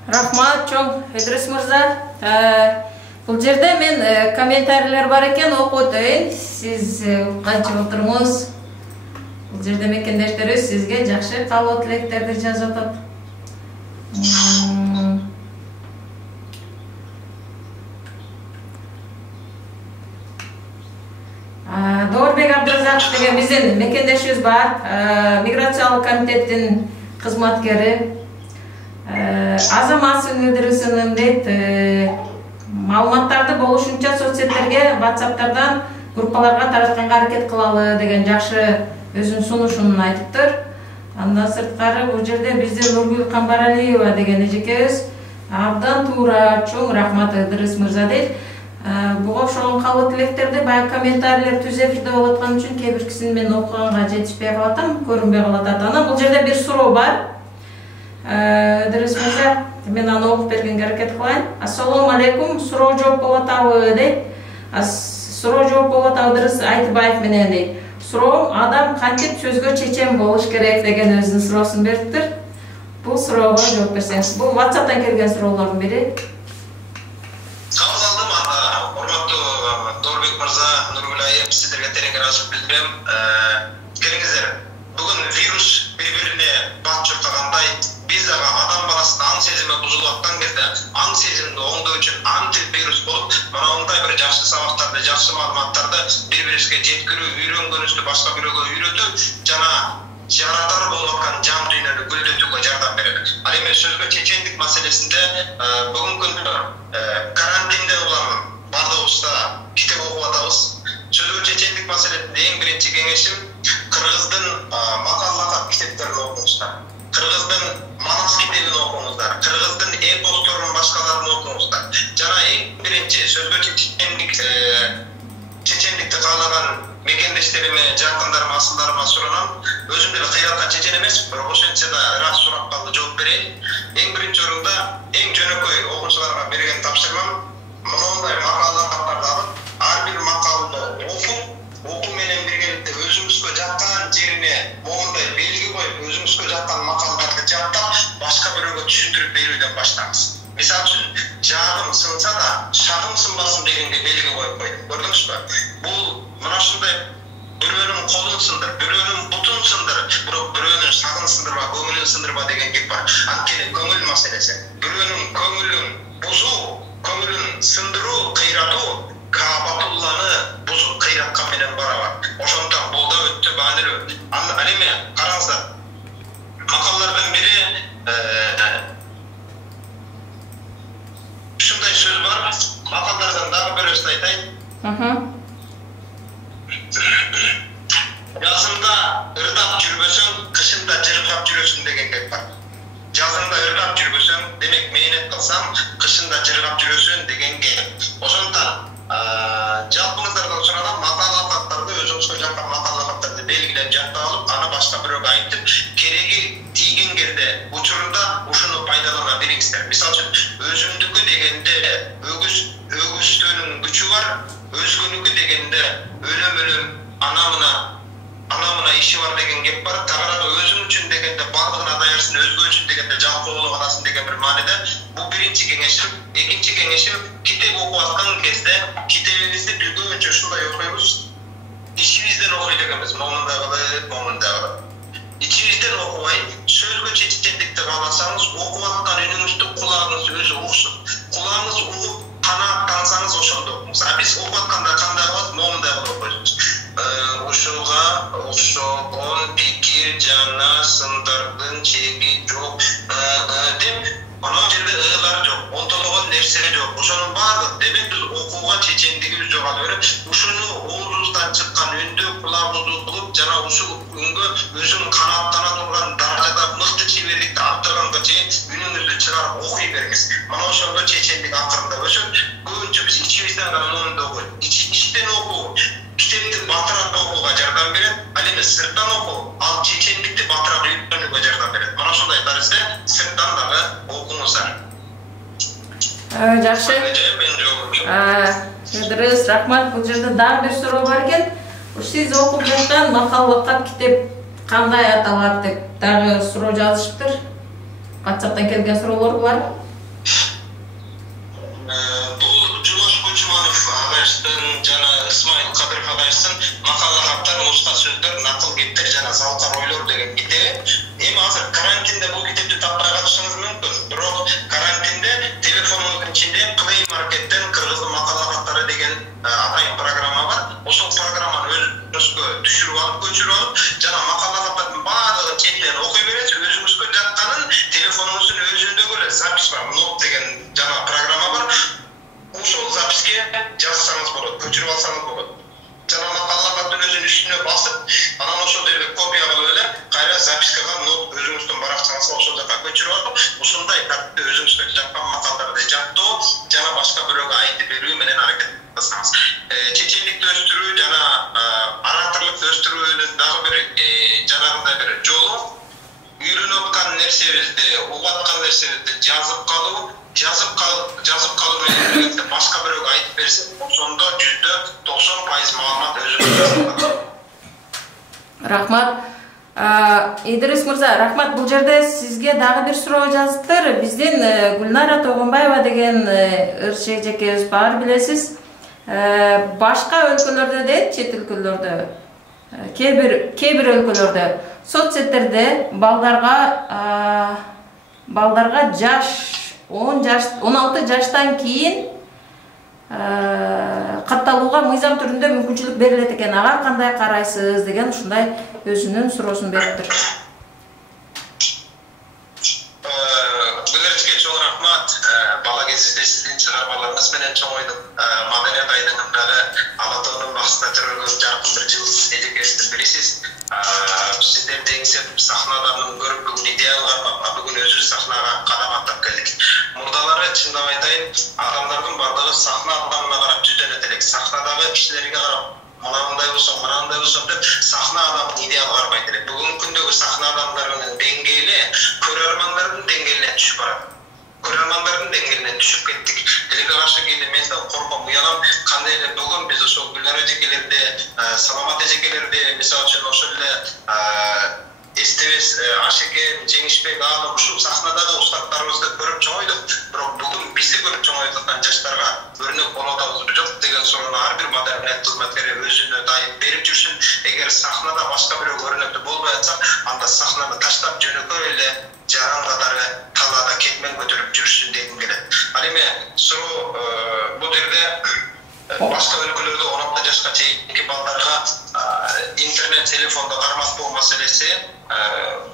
Рахмат, чоң Идрис мырза. Бул жерде мен комментарийлер бар экен, окуп өтөйүн. Сиз канча отурмуз? Бул жерде мекендештерибиз сизге жакшы каалоо тилектерди жазып атат. Доорбек Абдыразаков деген биздин мекендешибиз бар. Миграциялык комитеттин кызматкери. Азамат Сүнүдүрүсүнүн дейт, маалыматтарды болушунча соцсеттерге, WhatsApp'тардан группаларга таратканга аракет кылалы деген жакшы өзүнүн сунушун айтыптыр. Андан сырткары бул жерде бизде Нургүл Камбаралиева деген эжекебиз абдан туура, чоң рахмат Идрис мырза дейт. Буга ошол каалоо тилектерди баягы комментарийлер түз эфирде болуп аткан үчүн кээ биркисин мен окуганга жетишпей калатам, көрүнбөй калат. Анан бул жерде бир суроо бар. Идрис мырза, мен аны окуп бергенге аракет кылайын. Ассалому алейкум, суроо жооп болуп атабы дейт. Суроо жооп болуп атабы Идрис Айтыбаев менен дейт. Суроо адам кантип сөзгө чечен болуш керек деген өзүнүн суроосун бериптир. Бул суроого жооп берсеңиз. Бул WhatsApp'тан келген суроолордун бири. Кабыл алдым, урматтуу Доорбек мырза, Нургүл айым, сиздерге терең ыраазычылык билдирем. Келиңиздер, бүгүн вирус бири-бирине бат чуркагандай, биз дагы адам баласынын аң сезими бузулуп аткан кезде аң сезимди оңдоо үчүн антивирус болуп, мына мындай бир жакшы сабактарды, жакшы маалыматтарды бири-бирибизге жеткирүү, үйрөнгөнүбүздү башка бирөөгө үйрөтүү жана жаратар болуп аткан жан дүйнөнү гүлдөтүүгө жардам берет. Ал эми сөзгө чечендик маселесинде бүгүнкү күндө карантинде уламын, бардыгыбыз да китеп окуп атабыз. Сөзгө чечендик маселесинде эң биринчи кеңешим кыргыздын макаллака китептерин окуңуздар. Кыргыздын манас китебин окуңуздар. Кыргыздын эпосторун башкаларын окуңуздар. Жана эң биринчи сөзгө чечендикти каалаган мекендештериме, жакындарыма, асылдарыма суранам. Өзүм деле кыйраткан чечен эмес, бирок ошентсе да ырас суракка жооп берейин. Эң биринчи орунда эң жөнөкөй окуучуларга берген тапшырмам мындай макалаларды алып, ар бир макаланы окуу менен биргеликте өзүңүзгө жаккан жерине моундай белги коюп, өзүңүзгө жаккан макалдарды жаттап, башка бирөөгө түшүндүрүп берүүдөн баштаңыз. Мисалы үчүн, жагым сынса да, шагым сынбасын дегенге белги коюп койдум. Көрдүңүзбү? Бул мына ушундай бирөөнүн колун сындыр, бирөөнүн бутун сындыр, бирок бирөөнүн шагын сындырба, көңүлүн сындырба деген геп бар. Анткени көңүл маселеси. Бирөөнүн көңүлүн бузуу, көңүлүн сындыруу, кыйратуу Каабатулланы бузуп кыйраткан менен барабар. Ошондон бул да өтө маанилүү. Ал эми караңыздар. Макаллардын бири ушундай сөз бар. Мақалдардан дағы бір өсін айтайын. Жазында ырдап жүрбөсөң, кышында жыргап жүрөсүң деген кеп бар. Жазында ырдап жүрбөсөң, демек мээнет кылсаң, кышында жыргап жүрөсүң деген кеп. Ошондуктан жалпыңыздардан сураган макалаттарды өзүңүзгө жаккан макалаттарды белгилеп жаттап алып, аны башка бирөөгө айтып, кереги тийген кезде учурунда ушуну пайдалана бериңиздер. Мисалы үчүн өзүмдүкү дегенде өгүзгөнүн күчү бар, өзгөнүкү дегенде өлөм анамына иши бар деген кеп бар. Тагыраак өзүң үчүн дегенде бардыгына даярсың, өзгө үчүн дегенде жалкоолук аласың деген бир мааниде. Бул биринчи кеңешим. Экинчи кеңешим, китеп окуп аткан кезде китебибизди билгөнчө ушундай окуйбуз. Ичибизден окуй дегенбиз. Момундай кылып, момундай кылып. Ичибизден окубай, сөзгө чечендикти кааласаңыз, окуп аткан үнүңүздү кулагыңыз өзү угушун. Кулагыңыз угуп, канааттансаңыз ошондо. Биз окуп атканда кандай кылабыз? Момундай кылып окуйбуз. Ушуга окшогон пикир жана сындардын чеги жок деп, анау жерде ыйлар жок, онтологон нерсе жок. Ошонун баардыгы демек биз окууга чечендигибиз жок ала берип, ушуну оозубуздан чыккан үндү кулагыбызды кылып, жана ушул күнгө өзүң канааттана турган даражада мыкты чеберликти арттырганга чейин үнүңүздү чыгарып окуй бериңиз. Мына ошондо чечендик акырында өсөт. Көбүнчө биз ичибизден гана момунду окуйбуз. Ичтен окуу китепти батыраак окууга жардам берет, ал эми сырттан окуу, ал чечендикти батыраак үйрөнүүгө жардам берет. Мына ошондой тарызда сырттан дагы окуңуздар. Жакшы. Дұрыс, рахмат. Бұл жерде дагы бир суроо бар экен. Сиз окуп жаткан макалалык китеп кандай аталат деп дагы суроо жазышыптыр. WhatsApp'тан келген суроолор бар. Бул Жумаш Кочуманов агайыбыздын жана Исмайыл Кадыров агайыбыздын макалалар, нуска сөздөр, накыл кеттер жана залкар ойлор деген китеби. Эми азыр карантинде бул китепти таппай калышыңыз мүмкүн. Бирок карантинде телефонуңуздун ичинде Play Market'тен кыргыздын макалалары деген атайын программа бар. Ошол программаны өзүңүзгө түшүрүп алып, көчүрүп алып, жана макалалардын баардыгын четтен окуй бересиз. Өзүңүзгө жакканын телефонуңуздун өзүндөгү эле запись бар, нот деген жана программа бар. Ошол записке жазсаңыз болот, көчүрүп алсаңыз болот. Жана макалалардын өзүнүн үстүнө басып, анан ошол жерде копия кылып эле кайра запискага нот өзүңүздүн баракчаңызга ошол жака көчүрүп алып, ушундай тартипте өзүңүзгө жаккан макалдарды жаттоо жана башка бирөөгө айтып берүү менен аракет кылсаңыз. Чечендикти өстүрүү жана ораторлукту өстүрүүнүн дагы бир жанагындай бир жолу үйрөнүп аткан нерсебизди, угуп аткан нерсебизди жазып калуу менен бирге башка бирөөгө айтып берсек, ошондо 90% маалымат өзүңүздө. Рахмат. Идрис мырза, рахмат. Бул жерде сизге дагы бир суроо жазыптыр. Биздин Гүлнара Тогонбаева деген ырчы эжекебиз бар, билесиз. Башка өлкөлөрдө дейт, чет өлкөлөрдө, кээ бир өлкөлөрдө соцсеттерде балдарга жаш 16 жаштан кийин катталууга мыйзам түрүндө мүмкүнчүлүк берилет экен. Ага кандай карайсыз деген ушундай өзүнүн суроосун бериптир. Гүлнарчиге чоң рахмат. Бала кезинде сиздин чыгармаларыңыз менен чоңойдум. Маданият айдынын дагы Ала тоонун башында төрөлгөн жаркын бир жылдыз эжекебизди билесиз. Сиздерди эңсетип сахнадан көрүп бүгүн идея алган, бүгүн өзү сахнага кадам аттап келдик. Мурдалары чындап айтайын, адамдардын бардыгы сахна адамына карап жүзөнөт элек. Сахнадагы кишилерге карап, мынандай болсом деп сахна адамын идеал карбайт элек. Бүгүнкү күндөгү сахна адамдарынын деңгээли көрөрмандардын деңгээлине түшүп барат. Көрөрмандардын деңгээлине түшүп кеттик. Тилекке каршы кийинде мен да корком, уялам. Кандай эле бүгүн биз ошол Гүлнара эжекелерди, Саламат эжекелерди, мисалы үчүн ошол эле эстебес Ашекен, Жеңишбек аалы ушул сахнадагы устаттарыбызды көрүп чоңойдук. Бирок бүгүн бизди көрүп чоңоюп аткан жаштарга өрнөк боло атабызбы жок деген суроону ар бир маданият кызматкери өзүнө дайым берип жүрсүн. Эгер сахнада башка бирөө өрнөктүү болбой атса, анда сахнаны таштап жөнөкөй эле жаран катары талаада кетмен көтөрүп жүрсүн дегим келет. Ал эми суроо бул жерде башка өлкөлөрдө 16 жашка чейинки балдарга интернет телефонду карматпоо маселеси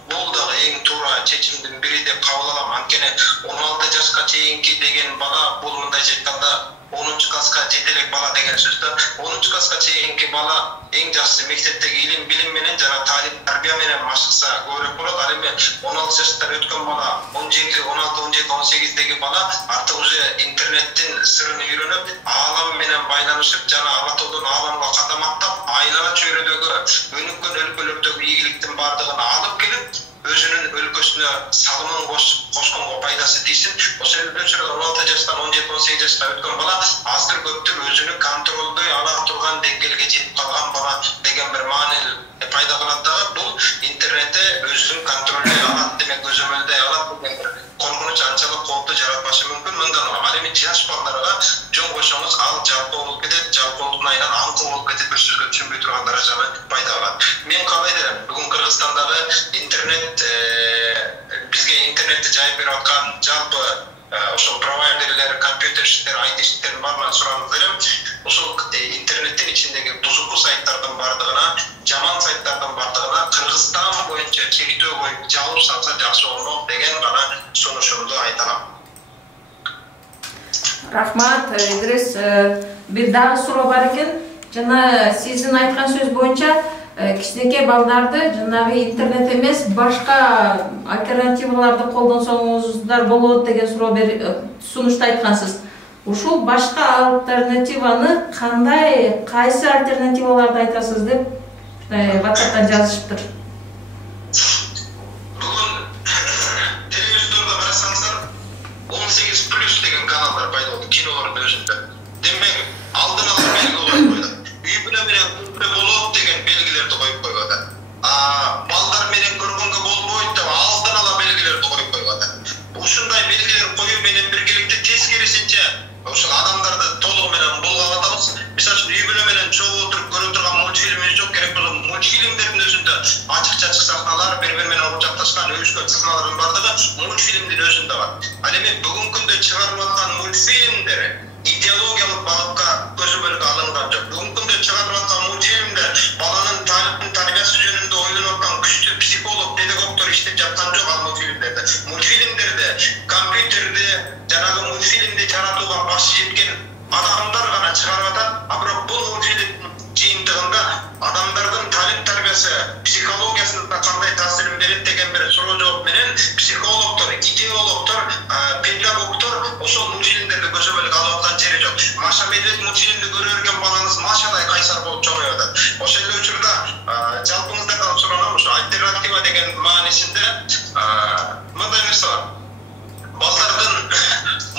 бул дагы эң туура чечимдин бири деп кабыл алам. Анткени 16 жашка чейинки деген бала бул мындайча айтканда 10 класска жетелек бала деген сөздө 10 класска чейинки бала эң жакшы мектептеги илим билим менен жана таалим тарбия менен машыкса көбүрөөк болот. Ал эми 16 жаштар өткөн бала 17 18-деги бала артык уже интернеттин сырын үйрөнүп аалам менен байланышып жана ала тоодон ааламга кадам аттап айнала чөйрөдөгү өнүккөн өлкөлөрдөгү ийгиликтин бардыгын алып келип өзүнүн өлкөсүнө салымын кошконго пайдасы тийсин. Ошол үчүн 16 жаштан 17-18 жашка өткөн бала аздыр көптүр өзүнү контролдой ала турган деңгээлге жетип калган бала деген бир маани пайда кылат дагы. Бул интернетте өзүн контролдой алат, демек өзөмөлдөй алат деген бир коркунуч анчалык коопту жаратпашы мүмкүн. Мындан ал эми жаш балдарга жөн койсоңуз ал жалпы болуп кетет, жалпылыктын айынан аңкы болуп кетип бир сөзгө түшүнбөй турган даражага пайда алат. Мен кабай дерем, бүгүн Кыргызстандагы интернет бизге интернетти жайып берип аткан жалпы ошол провайдерлер, компьютерщиктер, айтишниктердин баарынан суранып берем. Ошол интернеттин ичиндеги бузуку сайттардын бардыгына, жаман сайттардын бардыгына Кыргызстан боюнча чектөө коюп жабып салса жакшы болмок деген гана сунушумду айталам. Рахмат, Идрис. Бир дагы суроо бар экен. Жана сиздин айткан сөз боюнча кичинекей балдарды жанагы интернет эмес, башка альтернативаларды колдонсоңуздар болот деген суроо сунушта айткансыз. Ушул башка альтернативаны кайсы альтернативаларды айтасыз деп WhatsApp'тан жазышыптыр. Бүгүн телевизордо карасаңыздар 18+ деген каналдар пайда болду, кинолордун өзүндө. Демек, алдын ала белги коюп койду. Үй бүлө менен болот деген белгилерди коюп койгон. Балдар менен көргөнгө болбойт деп алдын ала белгилерди коюп койгон. Ушундай белгилер коюу менен биргеликте тескерисинче ошол адамдарды толугу менен булгап. Мисалы үчүн үй бүлө менен чогуу отуруп көрө турган мультфильм жок, керек болсо мультфильмдердин өзүндө ачык сахналар, бири-бири менен урукчакташкан өбүшкөн сахналардын бардыгы мультфильмдин өзүндө бар. Ал эми бүгүнкү күндө чыгарылып аткан мультфильмдер идеологиялык багытка көзөмөлгө алынган жок. Бүгүнкү күндө чыгарылып аткан мультфильмдер баланын таалим тарбиясы жөнүндө ойлонуп аткан күчтүү психолог, педагогдор иштеп жаткан жок ал мультфильмдерде. Мультфильмдерде компьютерде жанагы мультфильмди жаратууга башы жеткен адамдар гана чыгарып атат. Бирок бул мультфильм жыйынтыгында адамдардын таалим тарбиясы, психологиясына кандай таасирин берет деген бир суроо жооп менен психологдор, идеологдор, педагогдор ошол мультфильмдерди көзөмөлгө алып аткан жери жок. Маша Медведь мультфильмди көрө берген балаңыз Машадай кайсар болуп чоңоюп атат. Ошол эле учурда жалпыңыздардан суранам, ошо альтернатива деген маанисинде мындай нерсе бар. Балдардын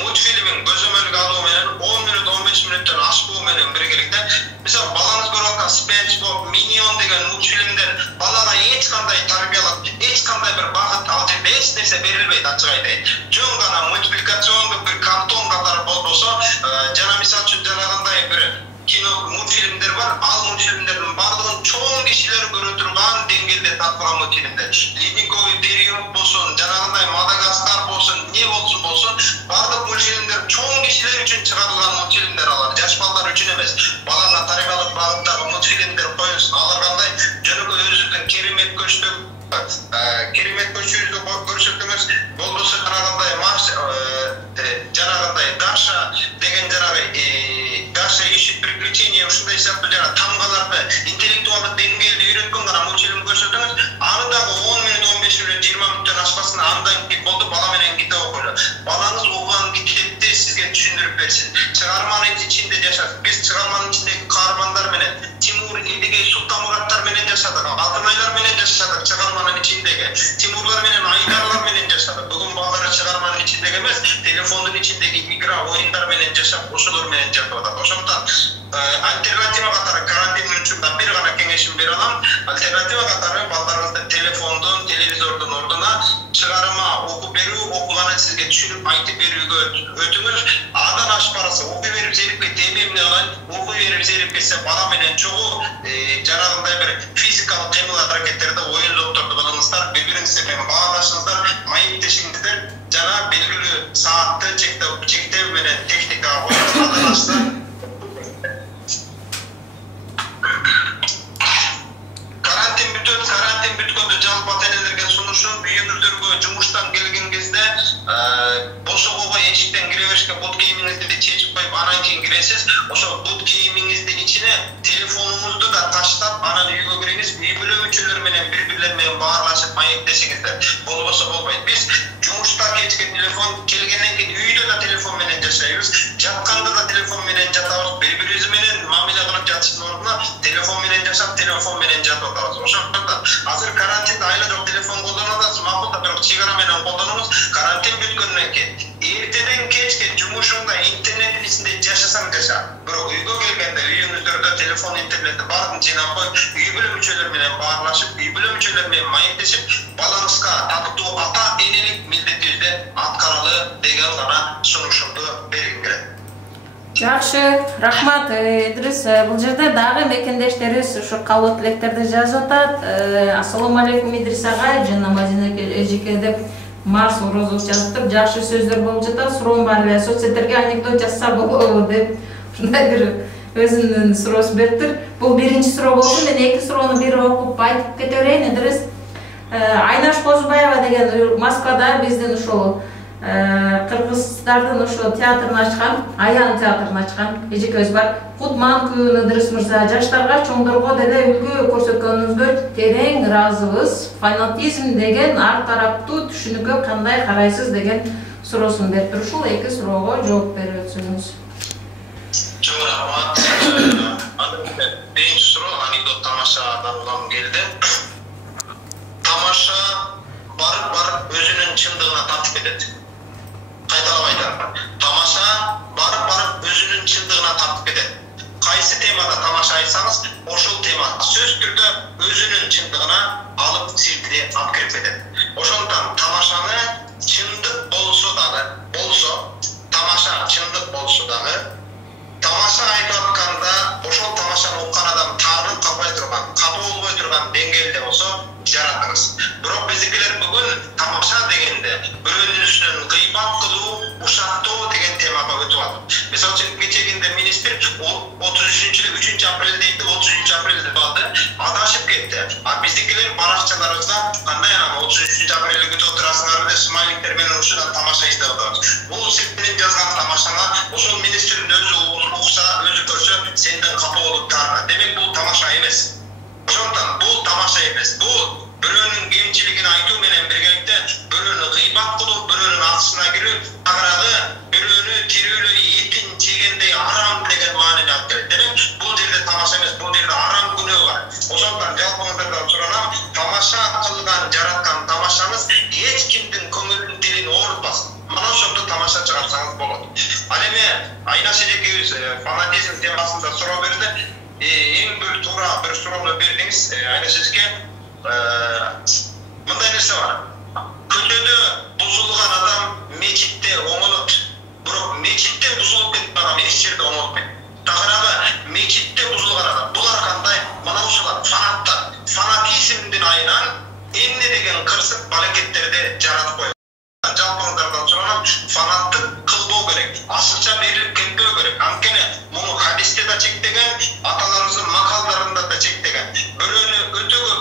мультфильмин көзөмөлгө алуу менен 10 мүнөт 15 мүнөттөн ашпоо менен биргеликте мисалы балаңыз көрүп аткан SpongeBob, Minion деген мультфильмдер балага эч кандай тарбиялап, эч кандай бир багыт алып эч нерсе берилбейт, ачык айтайын. Жөн гана мультипликациондук бир картон катары болбосо, жана мисалы үчүн жанагындай бир кино мультфильмдер бар. Ал мультфильмдердин бардыгын чоң кишилер көрө турган деңгээлде таркалган мультфильмдер. Ледниковый период болсун, жанагындай Мадагаскар болсун, не болсун, бардык мультфильмдер чоң кишилер үчүн чыгарылган мультфильмдер алар. Жаш балдар үчүн эмес. Балага тарбиялык багыттагы мультфильмдер коюңуз. Алар кандай жөнөкөй өзүнүн керемет көчтү көрсөтүңүз. Болбосо жанагындай Даша деген Даша ищет приключения, ушундай сыяктуу жана тамгаларды интеллектуалдык деңгээлде үйрөткөн гана мультфильм көрсөтүңүз. Аны дагы 10 мүнөт, 15 мүнөт, 20 мүнөттөн ашпасын, андан кийин болду бала менен китеп окуйлу. Балаңыз окуган китепти сизге түшүндүрүп берсин. Чыгарманын ичинде жашат. Биз чыгарманын ичиндеги каармандар менен Тимур Элигей Султанмураттар менен жашадык, Алтынайлар менен жашадык чыгарманын ичиндеги. Тимурлар менен Айдарлар менен жашадык. Бүгүн балдар чыгарманын ичиндеги эмес, телефондун ичиндеги игра оюндар менен жашап, ошолор менен жатып атат. Ошондон альтернатива катары карантиндин учурунда бир гана кеңешим бере алам. Альтернатива катары балдарыңызды телефондон, телевизордун ордуна чыгарма окуп берүү, окуганын сизге түшүнүп айтып берүүгө өтүңүз. Андан ашпарасы окуй берип зерип кетти, эмне кылайын? Окуй берип зерип кетсе бала менен чогуу жанагындай бир физикалык кыймыл аракеттерде оюн зоопторду кылыңыздар, бири-бириңизге менен баалашыңыздар, маектешиңиздер, жана белгилүү саатты чектөө менен техникага коюңуздар. кийимиңизди чечип коюп анан кийин киресиз. Ошо бут кийимиңиздин ичине телефонуңузду да таштап, анан үйгө кириңиз. Үй бүлө мүчөлөр менен бири-бирлери менен баарлашып маектешиңиздер. Болбосо болбойт. Биз жумушта кечке телефон келгенден кийин үйдө да телефон менен жашайбыз. Жатканда да телефон менен жатабыз. Бири-бирибиз менен мамиле кылып жатыштын ордуна телефон менен жашап, телефон менен жатып атабыз. Ошондуктан азыр карантинде айла жок телефон колдонуп атабыз. Макул да бирок чегара менен колдонобуз. Карантин бүткөндөн кийин эртеден кечке жумушуңда интернеттин ичинде жашасаң жаша. Бирок үйгө келгенде үйүңүздөрдө телефон, интернетти баарын жыйнап коюп, үй бүлө мүчөлөр менен баарлашып, үй бүлө мүчөлөр менен маектешип, балаңызга татыктуу ата энелик милдетибизди аткаралы деген гана сунушумду бергим келет. Жакшы, рахмат Идрис. Бул жерде дагы мекендештерибиз ушу кабыл тилектерди жазып атат. Ассаламу алейкум Идрис агай, жана Мадина эжеке деп Марс Орозов жазыптыр. Жакшы сөздөр болуп жатат. Суроом бар эле. Соцсеттерге анекдот жазса болобу деп ушундай бир өзүнүн суроосун бериптир. Бул биринчи суроо болду. Мен эки суроону бир окуп айтып кете берейин. Идрис Айнаш Козубаева деген Москвада биздин ушул кыргыздардын ошо театрын ачкан, Аян театрын ачкан эжекебиз бар. Кутман Идрис мырза, жаштарга, чоңдорго деле үлгү көрсөткөнүңүзгө терең ыраазыбыз. Фанатизм деген ар тараптуу түшүнүккө кандай карайсыз деген суроосун бериптир. Ушул эки суроого жооп берип өтсөңүз. Чоң рахмат. Биринчи суроо анекдот тамашадан улам келди. Тамаша барып өзүнүн чындыгына тартып кетет. Кайталап айтам. Тамаша барып өзүнүн чындыгына тартып кетет. Кайсы темада тамаша айтсаңыз, ошол тема сөз түрдө өзүнүн чындыгына алып сирти алып кирип кетет. Ошондуктан тамашаны чындык болсо, тамаша чындык болсо дагы, тамаша айтып атканда ошол тамашаны уккан адам таарынып калбай турган, капа болбой турган деңгээлде болсо жаратыңыз. Бирок биздикилер бүгүн тамаша дегенде бирөөнүн үстүнөн гыйбат кылуу, ушаттоо деген темага өтүп атат. Мисалы үчүн кечегинде министр 3 апрелде дейт, 33 апрелде балды адашып кетти. А биздикилер баракчаларыбызда кандай анан 33 апрелде күтүп отурасыңар деп смайликтер менен ушудан тамаша издеп атабыз. Бул сенин жазган тамашаңа ошол министрдин өзү укса, өзү көрсө сенден капа болуп таарына. Демек бул тамаша эмес. Ошондуктан бул тамаша эмес. Бул бирөөнүн кемчилигин айтуу менен биргеликте бирөөнү гыйбат кылуу, бирөөнүн акчасына кирүү, агырагы бирөөнү тирүүлөй этин жегендей арам деген маанини алып келет. Демек бул жерде тамаша эмес, бул жерде арам күнөө бар. Ошондуктан жалпыңыздардан суранам, тамаша кылган, жараткан тамашаңыз эч кимдин көңүлүн дилин оорутпасын. Мана ошондо тамаша чыгарсаңыз болот. Ал эми Айнаш эжекебиз фанатизм темасында суроо берди. Эң бир туура бир суроону бердиңиз, Айнаш эжеке. Мындай нерсе бар. Көчөдө бузулган адам мечитте оңолот. Бирок мечитте бузулуп кеткен адам эч жерде оңолбойт. Тагыраагы мечитте бузулган адам. Булар кандай? Мана ушулар фанаттар. Фанатизмдин айынан эмне деген кырсык балекеттерди жаратып койгон. Жалпыңыздардан суранам, фанаттык кылбоо керек. Ашыкча берилип кетпөө керек. Анткени муну хадисте да чектеген, аталарыбыздын макалдарында да чектеген. Бирөөнү өтө көп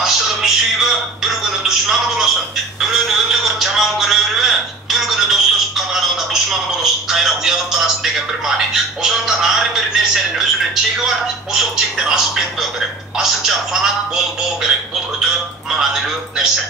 ашыгып сүйбө, bir күнү душман болосун. Бирөөнү өтө көп жаман көрө бербе, bir күнү достошуп калганыңда душман болосун, кайра уялып каласың деген бир маани. Ошондуктан ар бир нерсенин өзүнүн чеги бар, ошол чектен ашып кетпөө керек. Ашыкча фанат болбоо керек. Бул өтө маанилүү нерсе.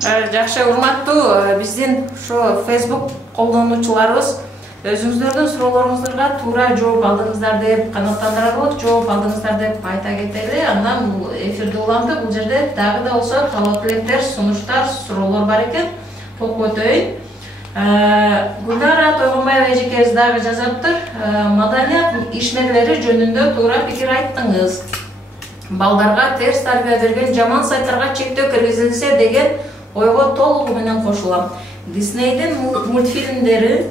Жакшы, урматтуу биздин ошо Facebook колдонуучуларыбыз өзүңүздөрдүн суроолоруңуздарга туура жооп алдыңыздар деп канааттандырабыз, жооп алдыңыздар деп айта кетели. Андан бул эфирди уланты, бул жерде дагы да болсо талап тилектер, сунуштар, суроолор бар экен. Окуп өтөйүн. Гүлнара Тойгонбаева эжекебиз дагы жазаптыр. Маданият ишмерлери жөнүндө туура пикир айттыңыз. Балдарга терс тарбия берген жаман сайттарга чектөө киргизилсе деген ойго толугу менен кошулам. Диснейдин мультфильмдери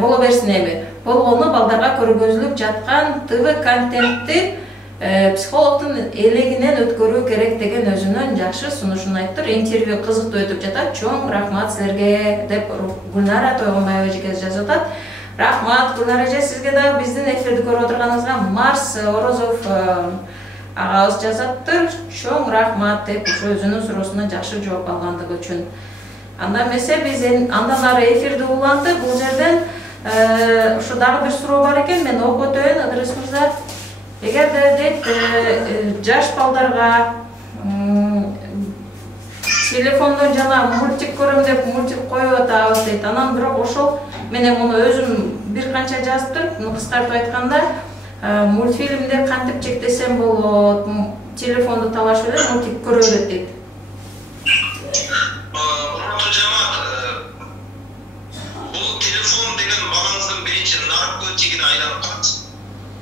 боло берсин эми. Болгону балдарга көргөзүлүп жаткан ТВ контентти психологдун элегинен өткөрүү керек деген өзүнүн жакшы сунушун айттыр. Интервью кызыктуу өтүп жатат. Чоң рахмат силерге деп Гүлнара Тойгонбаева эжеке жазып атат. Рахмат Гүлнара эже, сизге да биздин эфирди көрүп отурганыңызга Марс Орозов агабыз жазаптыр. Чоң рахмат деп ушу өзүнүн суроосуна жакшы жооп алгандыгы үчүн. Андан эмесе биз андан ары эфирди уланты. Бул жерден Ушу дагы бир суроо бар экен, мен окуп өтөйүн, Ыдырыс мырза. Эгерде дейт жаш балдарга телефондон жана мультик көрөм деп мультик коюп атабыз дейт. Анан бирок ошол менен муну өзүм бир канча жазып туруп, кыскартып айтканда мультфильмде кантип чектесем болот, телефонду талашып эле мультик көрө берет дейт. Урматтуу жамаат, бул телефон деген балаңыздын биринчи наркотигине айланып калат.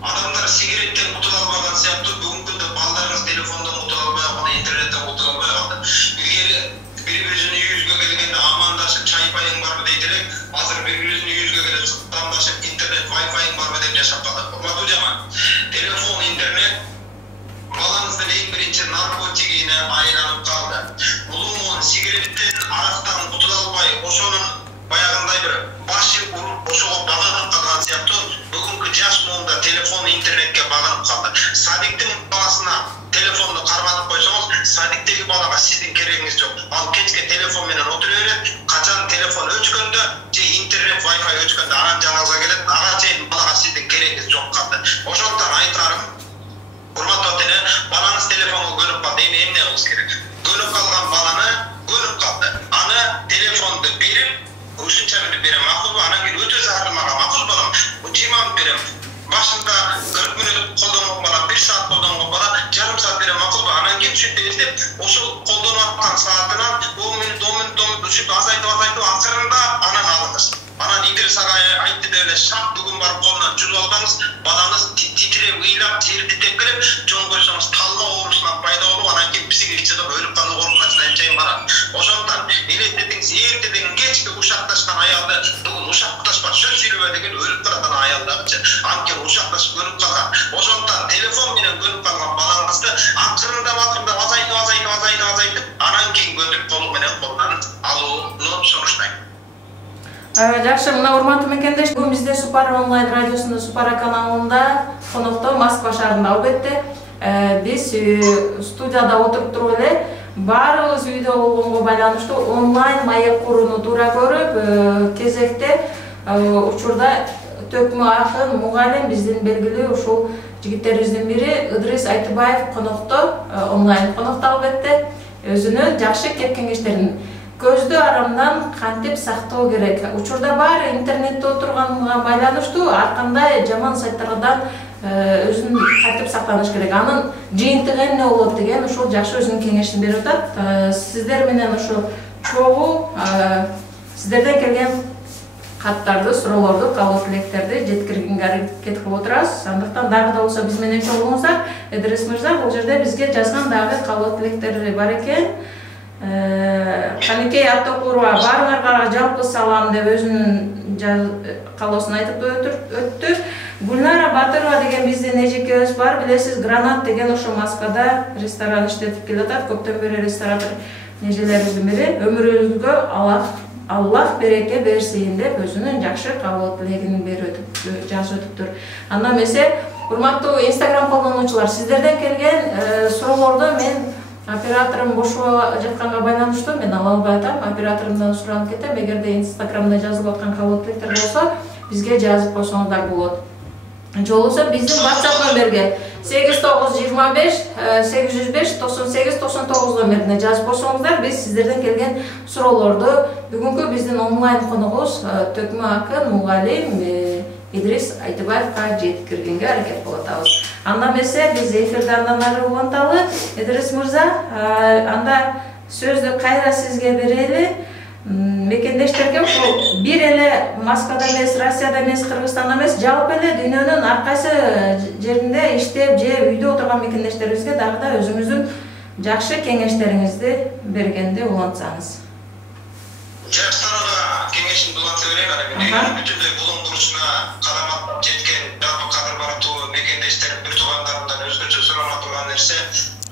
Адамдар сигареттен утула албаган сыяктуу бүгүнкү күндө балдарыңыз телефондон утула албай калды, интернеттен утула албай калды. Илгери бири-биринин үйүбүзгө келгенде амандашып чай пайың барбы дейт элек, азыр бири-биринин үйүбүзгө келип суктандашып интернет вайфайың барбы деп жашап калат. Урматтуу жамаат, телефон, интернет балаңыздын эң биринчи наркотигине айланып калды. Улумун сигареттен, арактан утула албай, ошонун баягындай бир башы уруп, ошого баганып калган сыяктуу бүгүнкү жаш муунда телефон, интернетке баганып калды. Садиктин баласына телефонду карматып койсоңуз, садиктеги балага сиздин керегиңиз жок. Ал кечке телефон менен отура берет, качан телефон өчкөндө же интернет, вайфай өчкөндө анан жаныңызга келет, ага чейин балага сиздин керегиңиз жок калды. Ошондуктан айтарым, урматтуу ата-эне, балаңыз телефонго көнүп калды, эмне кылыш керек? Көнүп калган баланы көнүп калды. Аны телефонду берип, ушунча минут берем, макулбу? Анан кийин өтө зарылмага, макул балам, 20 минут берем. Башында 40 минут колдонгон бала, 1 саат колдонгон бала, жарым саат берем, макулбу? Анан кийин ушинтип эстеп, ошол колдонуп аткан саатынан 10 минут ушинтип азайтып акырында анан алыңыз. Анан Идрис ага айтты деп эле шак бүгүн барып колунан жулуп албаңыз, балаңыз титиреп, ыйлап, терди тепкилеп, жон койсоңуз талма оорусунан пайда болуп, анан кийин психикалык өлүп калуу ооруканасына чейин барат. Ошондуктан элестетиңиз, эртеден кечке ушакташкан аялды бүгүн ушакташпа, сөз сүйлөбө деген өлүп барат ана аялдагычы. Анткени ушакташып көнүп калган. Ошондуктан телефон менен көнүп калган балаңызды акырындап азайтып, анан кийин көндүк колу менен колунан алууну сунуштайм. Жакшы, мына урматтуу мекендеш, бүгүн бизде Супара онлайн радиосунда, Супара каналында конокто Москва шаарында албетте биз студияда отуруп туруп эле баарыбыз үйдө болгонго байланыштуу онлайн маек курууну туура көрүп, кезекте учурда Төкмө акын мугалим биздин белгилүү ушул жигиттерибиздин бири Ыдырыс Айтыбаев конокто, онлайн конокто албетте өзүнүн жакшы кеп кеңештерин көздү арамдан кантип сактоо керек. Учурда баары интернетте отурганга байланыштуу ар кандай жаман сайттардан өзүн кантип сактаныш керек. Анын жыйынтыгы эмне болот деген ушул жакшы өзүнүн кеңешин берип атат. Сиздер менен ушу чогуу сиздерден келген каттарды, суроолорду, каалоо тилектерди жеткиргенге аракет кылып отурабыз. Андыктан дагы да болсо биз менен чогуу болуңуздар. Ыдырыс мырза, бул жерде бизге жазган дагы каалоо тилектер бар экен. Канекей Аттокурова баарыңарга жалпы салам деп өзүнүн каалоосун айтып өттү. Гүлнара Батырова деген биздин эжекебиз бар, билесиз, Гранат деген ошо Москвада ресторан иштетип келатат. Көптөн бери ресторатор нежелерибиздин бири. Өмүрүңүзгө Аллах береке берсин деп өзүнүн жакшы каалоо тилегин жазып өтүптүр. Андан эмесе, урматтуу Instagram колдонуучулар, сиздерден келген суроолорду мен операторым бошо жатканга байланыштуу мен ала албай атам. Операторумдан суранып кетем. Эгерде Instagramда жазылып аткан каалоо тилектер болсо, бизге жазып койсоңуздар болот. Же болбосо биздин WhatsApp номерге 8925-805-98-99 номерине жазып койсоңуздар, биз сиздерден келген суроолорду бүгүнкү биздин онлайн коногубуз Төкмө акын мугалим Идрис Айтыбаевга жеткиргенге аракет кылып атабыз. Анда эмесе биз эфирде андан ары уланталы. Идрис мырза, анда сөздү кайра сизге берели. Мекендештерге ушул бир эле Москвада эмес, Россияда эмес, Кыргызстанда эмес, жалпы эле дүйнөнүн ар кайсы жеринде иштеп же үйдө отурган мекендештерибизге дагы да өзүңүздүн жакшы кеңештериңизди бергенди улантсаңыз. Жаштарга кеңешимди уланта берейин. Дүйнөнүн бүтүндөй булуң бурчуна кадам жеткен жалпы кадыр бараттуу мекендештер, бир туугандарымдан өзгөчө сурана турган нерсе,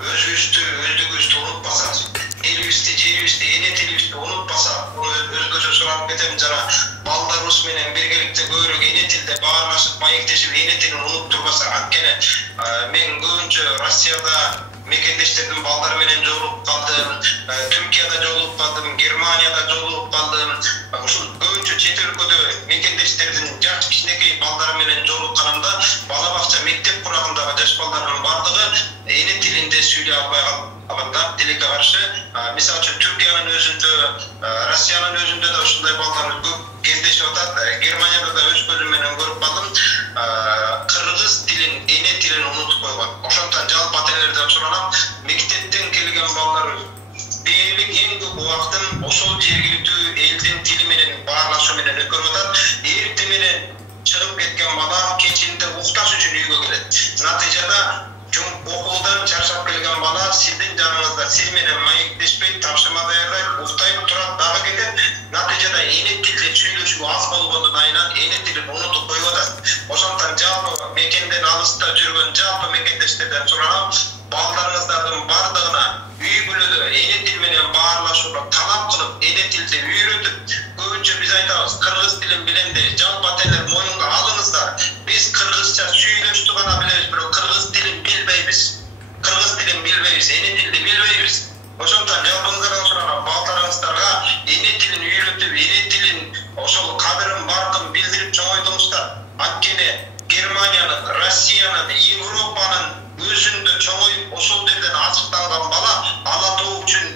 өзүбүздү, өздүгүбүздү унутпасак, элибизди, жерибизди, эне тилибизди унутпасак, өзгөчө суранып кетем, жана балдарыбыз менен биргеликте көбүрөөк эне тилде баарлашып, маектешип, эне тилин унуттурбасак, анткени мен көбүнчө Россияда мекендештердин балдары менен жолугуп калдым, Түркияда жолугуп калдым, Германияда жолугуп калдым. ушул көбүнчө чет өлкөдө мекендештердин жаш кичинекей балдары менен жолукканымда бала бакча мектеп курагындагы жаш балдардын бардыгы эне тилинде сүйлөй албай калган. Тилекке каршы, мисалы үчүн Түркиянын өзүндө, Россиянын өзүндө да ушундай балдар көп кездешип атат. Германияда да өз көзүм менен көрүп калдым. Кыргыз тилин, эне тилин унутуп койгон. Ошондон жалпы ата-энелерден суранам, мектептен келген балдар дээрлик эң көп убактын ошол жергиликтүү элдин тили менен баарлашуу менен өткөрүп атат. Эртең менен чыгып кеткен бала кечинде укташ үчүн үйгө келет. Натыйжада окуудан чарчап келген бала сиздин жаныңызда сиз менен маектешпейт, тапшырма даярдайт, уктайт, турат, дагы кетет. Натыйжада эне тилде сүйлөшүү аз болгондун айынан эне тилин унутуп коюп атат. Ошондон жалпы мекенден алыста жүргөн жалпы мекендештерден суранам, балдарыңыздардын бардыгына үй бүлөдө эне тил менен баарлашууга талап кылып, эне тилди үйрөтүп, көбүнчө биз айтабыз, кыргыз тилин билем деп, жалпы ата-энелер моюнга алыңыздар. Биз кыргызча сүйлөштү гана билебиз, бирок кыргыз тилин билбейбиз. Кыргыз тилин билбейбиз, эне тилди билбейбиз. Ошондон жалпыңыздардан суранам, балдарыңыздарга эне тилин үйрөтүп, эне тилин ошол кадырын, баркын билдирип чоңойтуңуздар. Анткени Германиянын, Россиянын, Европанын өзүндө чоңоюп, ошол жерден азыктанган бала ала тоо үчүн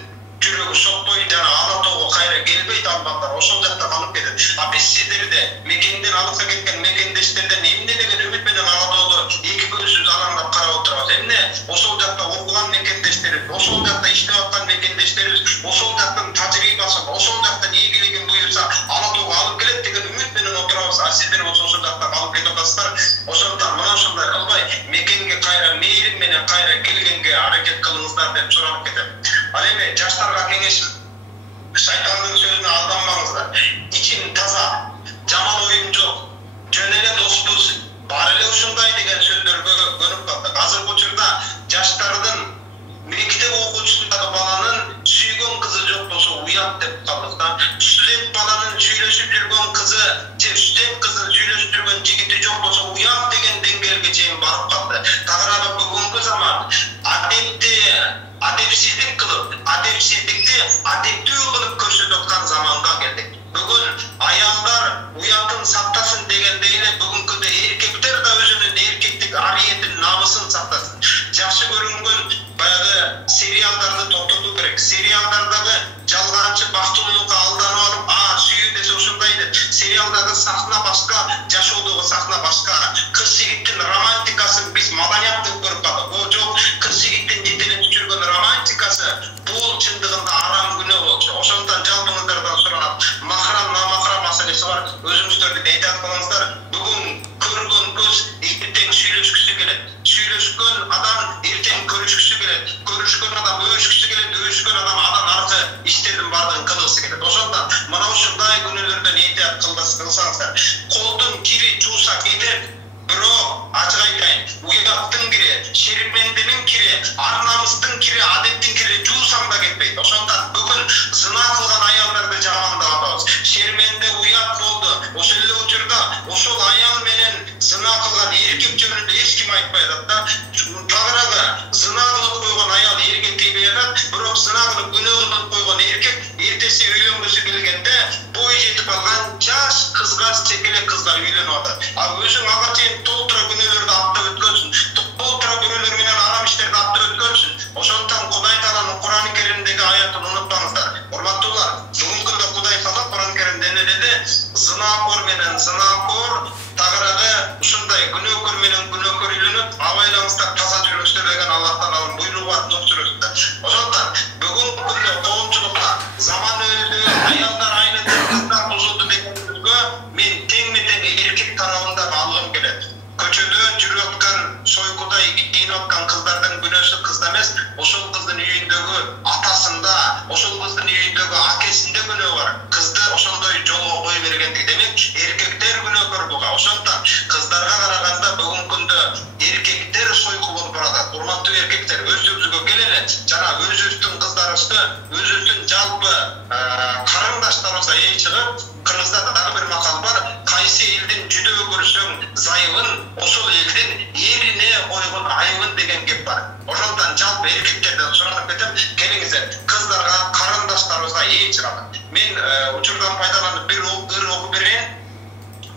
жүрөгү сокпойт, жана ала тоого кайра келбейт, ал балдар ошол жакта калып кетет. Биз сиздерди мекенден алыска кеткен мекендештерден эмне деген үмүт менен ала тоодо эки көзсүз алаңдап карап отурабыз. Эмне ошол жакта окуган мекендештерибиз, ошол жакта иштеп аткан мекендештерибиз, ошол жактын тажрыйбасын, ошол жактан ийгилигин буйрса ала тоого алып келет деген үмүт менен отурабыз. А сиздер болсо ошол жакта калып кетип атасыздар. Ошондон мына ушундай кылбай мекенге кайра мейрим менен кайра келгенге аракет кылыңыздар деп суранып кетем. Ал эми жаштарга кеңешим, шайтандын сөзүнө алданмаңыздар. Ичин таза, жаман оюм жок, жөн эле доспуз, бар эле ушундай деген сөздөргө көнүп калдык. Азыркы учурда жаштардын мектеп окуучусундагы баланын сүйгөн кызы жок болсо уят деп калдык да. Студент баланын сүйлөшүп жүргөн кызы, студент кызы сүйлөшүп жүргөн жигити жок болсо уят деген деңгээлге чейин барып калды. Тагыраагы бүгүнкү заман адепсиздик кылып, адепсиздикти адептүү кылып көрсөтүп аткан заманга келдик. Бүгүн аялдар уятын сактасын дегендей эле бүгүнкүндө эркектер да өзүнүн эркектик ариетин, намысын сактасын. Жакшы көрүнгөн баягы сериалдарды токтотуу керек. Сериалдардагы жалганчы бактылуулукка алданып алып, сүйүү десе ушундай деп. Сериалдагы сахна башка, жашоодогу сахна башка. Кыз жигиттин романтикасын биз маданият деп көрүп калдык. О жок, кыз жигиттин жетеленип жүргөн романтикасы бул чындыгында арам күнөө болчу. Ошондон жалпыңыздардан суранат, махрам намахрам маселеси бар. Өзүңүздөрдү дейт атканыңыздар, бүгүн көргөн көз эртең сүйлөшкүсү келет. Сүйлөшкөн адам эртең көрүшкүсү келет. Көрүшкөн адам өшкүсү келет. Өшкөн адам андан аркы иштердин баардыгын кылгысы келет. Ошондон мына ушундай күнөөлөрдөн эhtiyat кылсаңыздар, колдун кири жууса кетет. Бирок ачык айтайын, уяттын кири, шерменденин кири, ар намыстын кири, адеттин кири жуусаң да кетпейт. Ошондон бүгүн зына кылган аялдарды жамандап атабыз. Шерменде уят болду. Ошол эле учурда ошол аял менен зына кылган эркек жөнүндө эч ким айтпай атат да. Тагыраагы зына кылып койгон аял эрге тийбей атат, бирок зына кылып күнөө кылып койгон эркек эртеси үйлөнгүсү келгенде бой жетип алган жаш кызга чекелек кыздар үйлөнүп атат. Өзүң ага чейин толтура күнөөлөрдү аттап өткөнсүң, толтура бирөөлөр менен арам иштерди аттап өткөнсүң. Ошондон Кудай Тааланын Кур'ан-ы Керимдеги аятын унутпаңыздар. Урматтуулар, бүгүнкү күндө Кудай Таала Кур'ан-ы Керимде эмне деди? Зынакор менен зынакор, тагыраагы ушундай күнөөкөр менен күнөөкөр үйлөнүп, абайлаңыздар, таза жүрүңүздөр деген Аллах Тааланын буйругу бар Нух сүрөсүндө. Ошондон бүгүнкү күндө коомчулукта заман өздү, аялдар айнытты, кыздар бузулду дегенге мен тең-тең эркек тарабынан алгым келет. Көчөдө жүрүп аткан сойкудай кийинип аткан кыздардын күнөөсү кызда эмес, ошол кыздын үйүндөгү атасында, ошол кыздын үйүндөгү акесинде күнөө бар. Кызды ошондой жолго кое бергендик. Демек, эркектер күнөөкөр буга. Ошондон кыздарга караганда бүгүнкү күндө эркектер сойку болуп барат. Урматтуу эркектер, өзүбүзгө келели. Жана өзүбүздүн кыздарыбызды, өзүбүздүн жалпы карындаштарыбызга эл чыгып, Кыргызда дагы бир макал бар. Кайсы элдин жүдөө көрсөң зайыбын, ошол элдин эрине койгон айыбын деген кеп бар. Ошондон жалпы эркектерден суранып кетем, келиңиздер, кыздарга, карындаштарыбызга эл чыгат. Мен учурдан пайдаланып бир ыр окуп берейин.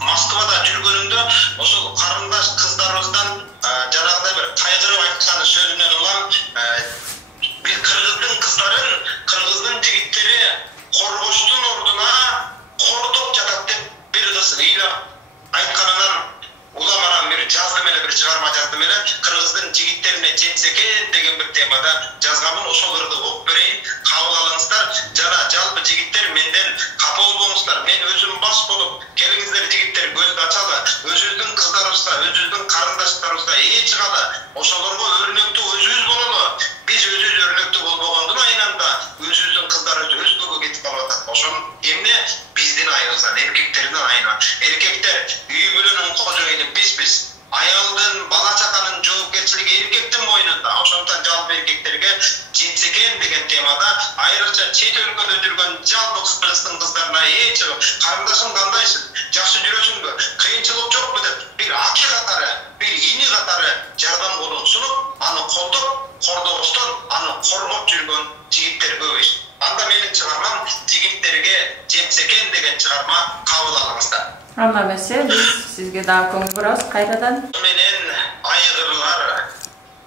Москвада жүргөнүмдө ошол карындаш кыздарыбыздан жанагындай бир кайгырып айткан сөзүнөн улам бир кыргыздын кыздарын кыргыздын жигиттери коргоштун ордуна кордоп жатат деп бир кыз ыйлап айтканынан улам анан бир жаздым эле, бир чыгарма жаздым эле. Кыргыздын жигиттерине жетсе экен деген бир темада жазганмын. Ошол ырды окуп берейин, кабыл алыңыздар. Жана жалпы жигиттер менден капа болбоңуздар. Мен өзүм баш болуп, келиңиздер жигиттер, көздү ачалы, өзүбүздүн кыздарыбызга, өзүбүздүн карындаштарыбызга ээ чыгалы. Ошолорго өрнөктүү өзүбүз бололу. Биз өзүбүз өрнөктүү болбогондун айнанда өзүбүздүн кыздарыбыз өзгөгө кетип калып атат. Ошон эмне биздин айыбыздан, эркектердин айынан. Эркектер үй бүлөнүн кожоюну бизбиз. Аялдын, бала чаканын жоопкерчилиги эркектин мойнунда. Ошондуктан жалпы эркектерге жетсе экен деген темада айрыкча чет өлкөдө жүргөн жалпы Кыргыздын кыздарына ээ чыгып, карындашым кандайсың? Жакшы жүрөсүңбү? Кыйынчылык жокпу деп бир аки катары, бир ини катары жардам колун сунуп, аны колдоп, кордобостон аны коргоп жүргөн жигиттер көбөйсүн. Анда менин чыгармам жигиттерге жетсе экен деген чыгарма, кабыл алыңыздар. Анда эмесе биз сизге дагы көңүл бурабыз кайрадан. Менен айгырлар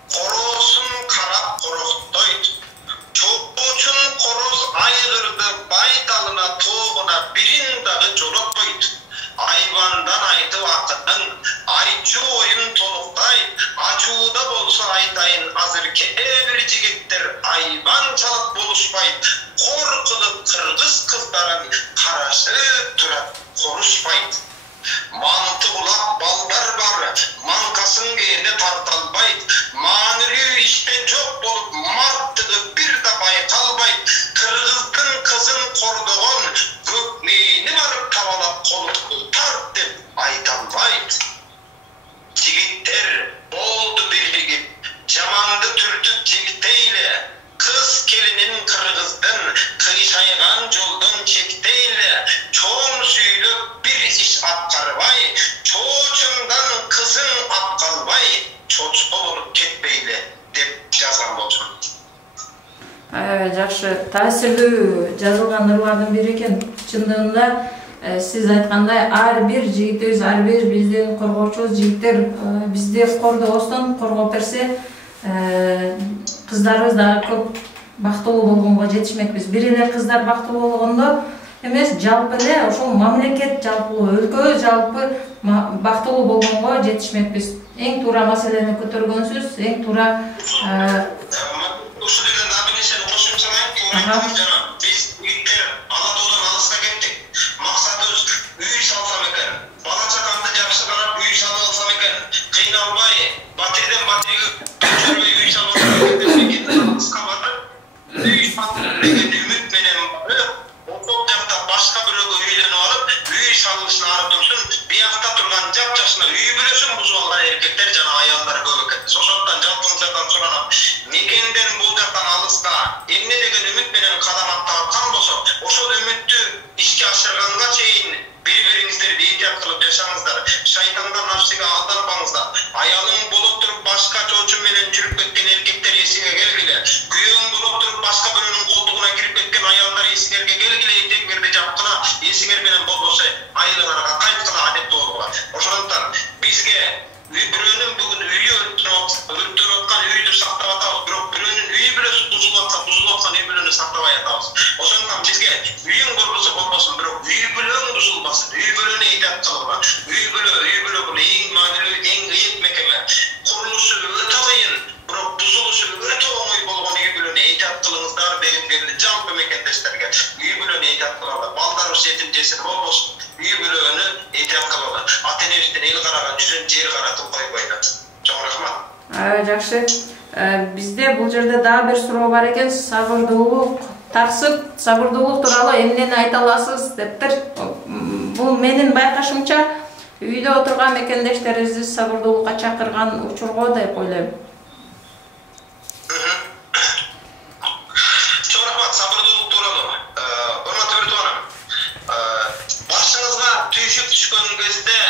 короосун карап корохтойт. Чоочун короз айгырды байталына тобуна бирин дагы жолотпойт. Айбандан айтып акынын айтчу оюн толуктайт. Ачууда болсо айтайын азыр кээ-бир жигиттер айбан чалып болушпайт. Коркулуп кыргыз кыздарын карашып турат, корушпайт. Манты булак балдар бар, манкасын кээде тарталбайт. Маанилүү иштен жок болуп, мартыгы бир да байкалбайт. Кыргыздын кызын кордогон көк мээни барып табалап колукту тарт деп айталбайт. Жигиттер болду бирлигип, жаманды түртүп жектейле. Кыз келинин кыргыздын кыйшайган жолдон чектейле. Чоң сүйүлүп бир иш аткарбай, чоочуңдан кызың аткалбай, чочко болуп кетпейле деп жазган болчу. Жакшы, таасирлүү жазылган ырлардын бири экен. Чындыгында сиз айткандай ар бир жигитибиз, ар бир биздин коргоочубуз жигиттер бизди кордобостон коргоп берсе, кыздарыбыз дагы көп бактылуу болгонго жетишмекпиз. Бир эле кыздар бактылуу болгондо эмес, жалпы эле ошол мамлекет, жалпы өлкө, жалпы бактылуу болгонго жетишмекпиз. Эң туура маселени көтөргөнсүз, эң туура Ушул жерден дагы нерсе кошумча салайын. Биз жигиттер ала тоодон алыска кеттик. Максатыбыз үй салсам экен, бала чакамды жакшы карап үй салып алсам экен, кыйналбай, батирден батирге жүрбөй үй салып алсам экен деп алыска барып, үй салып деген үмүт менен ошол жакта башка бирөөгө үйлөнүп алып, үй салышына ары турсун, биякта турган жап-жашына үй бүлөсүн бузуп алган эркектер жана аялдар көп экен. Ошондуктан жалпыңыздардан суранам, мекенден бул жактан алыска эмне деген үмүт менен кадам аттаткан болсо, ошол үмүттү ишке ашырганга чейин бири-бириңиздерди этият кылып жашаңыздар. Шайтандан нафсиге алданбаңыздар. Аялың болуп туруп башка чоочун менен жүрүп кеткен эркектер эсиңе келгиле. Күйөөң болуп туруп башка бирөөнүн колтугуна кирип кеткен аялдар эсиңерге келгиле, этеңиңерди жапкыла, эсиңер менен болбосо айларга кайткыла адеттүү болгула. Ошондуктан бизге бирөөнүн бүгүн үйү өрттөнүп аткан үйдү сактап атабыз, бирок бирөөнүн үй бүлөсү бузулуп аткан үй бүлөнү сактабай атабыз. Ошондуктан бизге үйүң болбосо болбосун, бирок үй бүлөң бузулбасын, үй бүлөнү этият кылгыла. Үй бүлө бул эң маанилүү, эң кыйын мекеме. Курулушу өтө кыйын, бирок бузулушу өтө оңой болгон үй бүлөнү этият кылыңыздар деген келди жалпы мекендештерге. Үй бүлөнү этият кылалы, балдарыбыз жетим жесир болбосун. Үй бүлөнү этият кылалы. Ата-энебизден эл караган жүзүн жер каратып койбойлу. Чоң рахмат. Жакшы. Бизде бул жерде дагы бир суроо бар экен. Сабырдуулук, таксып, сабырдуулук тууралуу эмнени айта аласыз дептир. Бул менин байкашымча үйдө отурган мекендештерибизди сабырдуулукка чакырган учурго деп ойлойм. Чоң рахмат сабырдуулук тууралуу. Урматтуу Бертуанов, башыңызга түйшүк түшкөн кезде,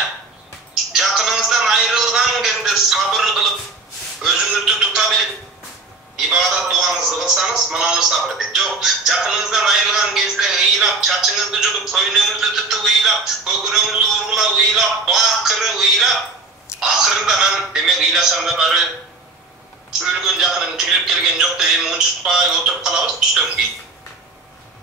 жакыныңыздан айрылган кезде сабыр кылып, өзүңүздү тута билип, ибадат дуаңызды кылсаңыз мынаны сабыр дейт. Жок, жакыныңыздан айырылган кезде ыйлап, чачыңызды жугуп, көйнөгүңүздү тытып ыйлап, көкүрөгүңүздү ургулап ыйлап, бакырып ыйлап, акырында мен демек ыйласам да бары өлгөн жакынын тирилип келген жок деп эми унчукпай отуруп калабыз түштөн кийин.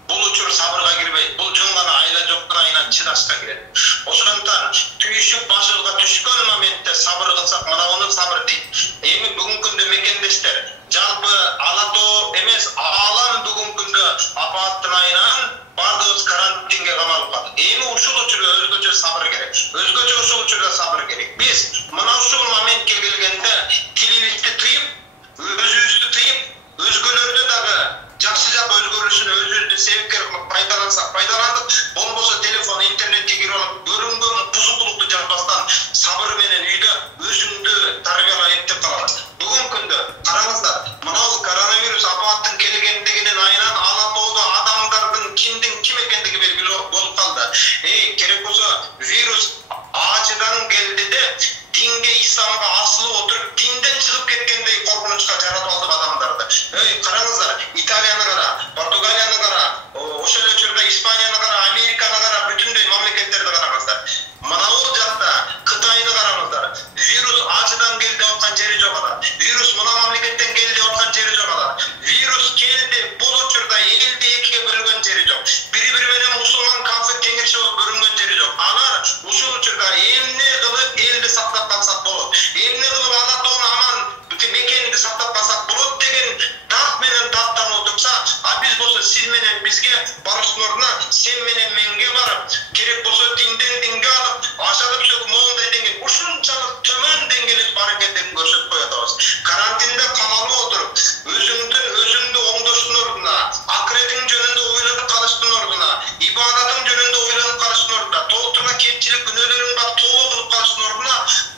Бул учур сабырга кирбейт. Бул жөн гана айла жоктун айынан чыдашка кирет. Ошондуктан түйүшүк башыбызга түшкөн моментте сабыр кылсак, мына уну сабыр дейт. Эми бүгүнкү күндө мекендештер, жалпы ала тоо эмес, аалам бүгүнкү күндө апаттын айынан бардыгыбыз карантинге камалып калдык. Эми ушул учурда өзгөчө сабыр керек. Өзгөчө ушул учурда сабыр керек. Биз мына ушул моментке келгенде тилибизди тыйып, өзүбүздү тыйып, өзгөлөрдү дагы жакшы жак өзгөрүшүн өзүбүздү себепкер кылып пайдалансак пайдаландык, болбосо телефон, интернетке кирип алып, көрүнгөн бузукулукту жаппастан сабыр менен үйдө өзүңдү тарбиялап эптеп калабыз. Бүгүнкү күндө караңыздар, мынау коронавирус апаттын келгендигинин айынан ала тоодо адамдардын кимдин ким экендиги белгилүү болуп калды. Керек болсо вирус Ачыдан келди де динге, исламга асылып отуруп, динден чыгып кеткендей коркунучка жаратып алдык адамдарды. Караңыздар, Италияны кара, Португалияны кара, ошол эле учурда Испанияны кара, Американы кара, бүтүндөй мамлекеттерди караңыздар. Мына бул жакта Кытайды караңыздар. Вирус Ачыдан келди деп аткан жери жок ада. Вирус мына мамлекеттен келди деп аткан жери жок ада. Вирус келди, бул учурда элди экиге бөлгөн жери жок. Бири-бири менен мусулман, кафир, теңирчи болуп бөлүнгөн жери жок. Анар ушул учурда эмне кылып элди сактап калсак болот, эмне кылып ала тоону аман мекенди сактап калсак болот деген дат менен даттанып отурса, а биз болсо сиз менен бизге барыштын ордуна сен менен менге барып, керек болсо динден динге алып, ашадып сөгүп моундай деңгел, ушунчалык төмөн деңгээлде бар экендигин көрсөтүп коёбуз. Карантинде камалып отуруп, өзүңдү оңдоштун ордуна, акыретиң жөнүндө ойлонуп калыштын ордуна, ибадатың жөнүндө ойлонуп калыштын ордуна, толтура кемчилик күнөөлөрүң бар толук кылып калыштын ордуна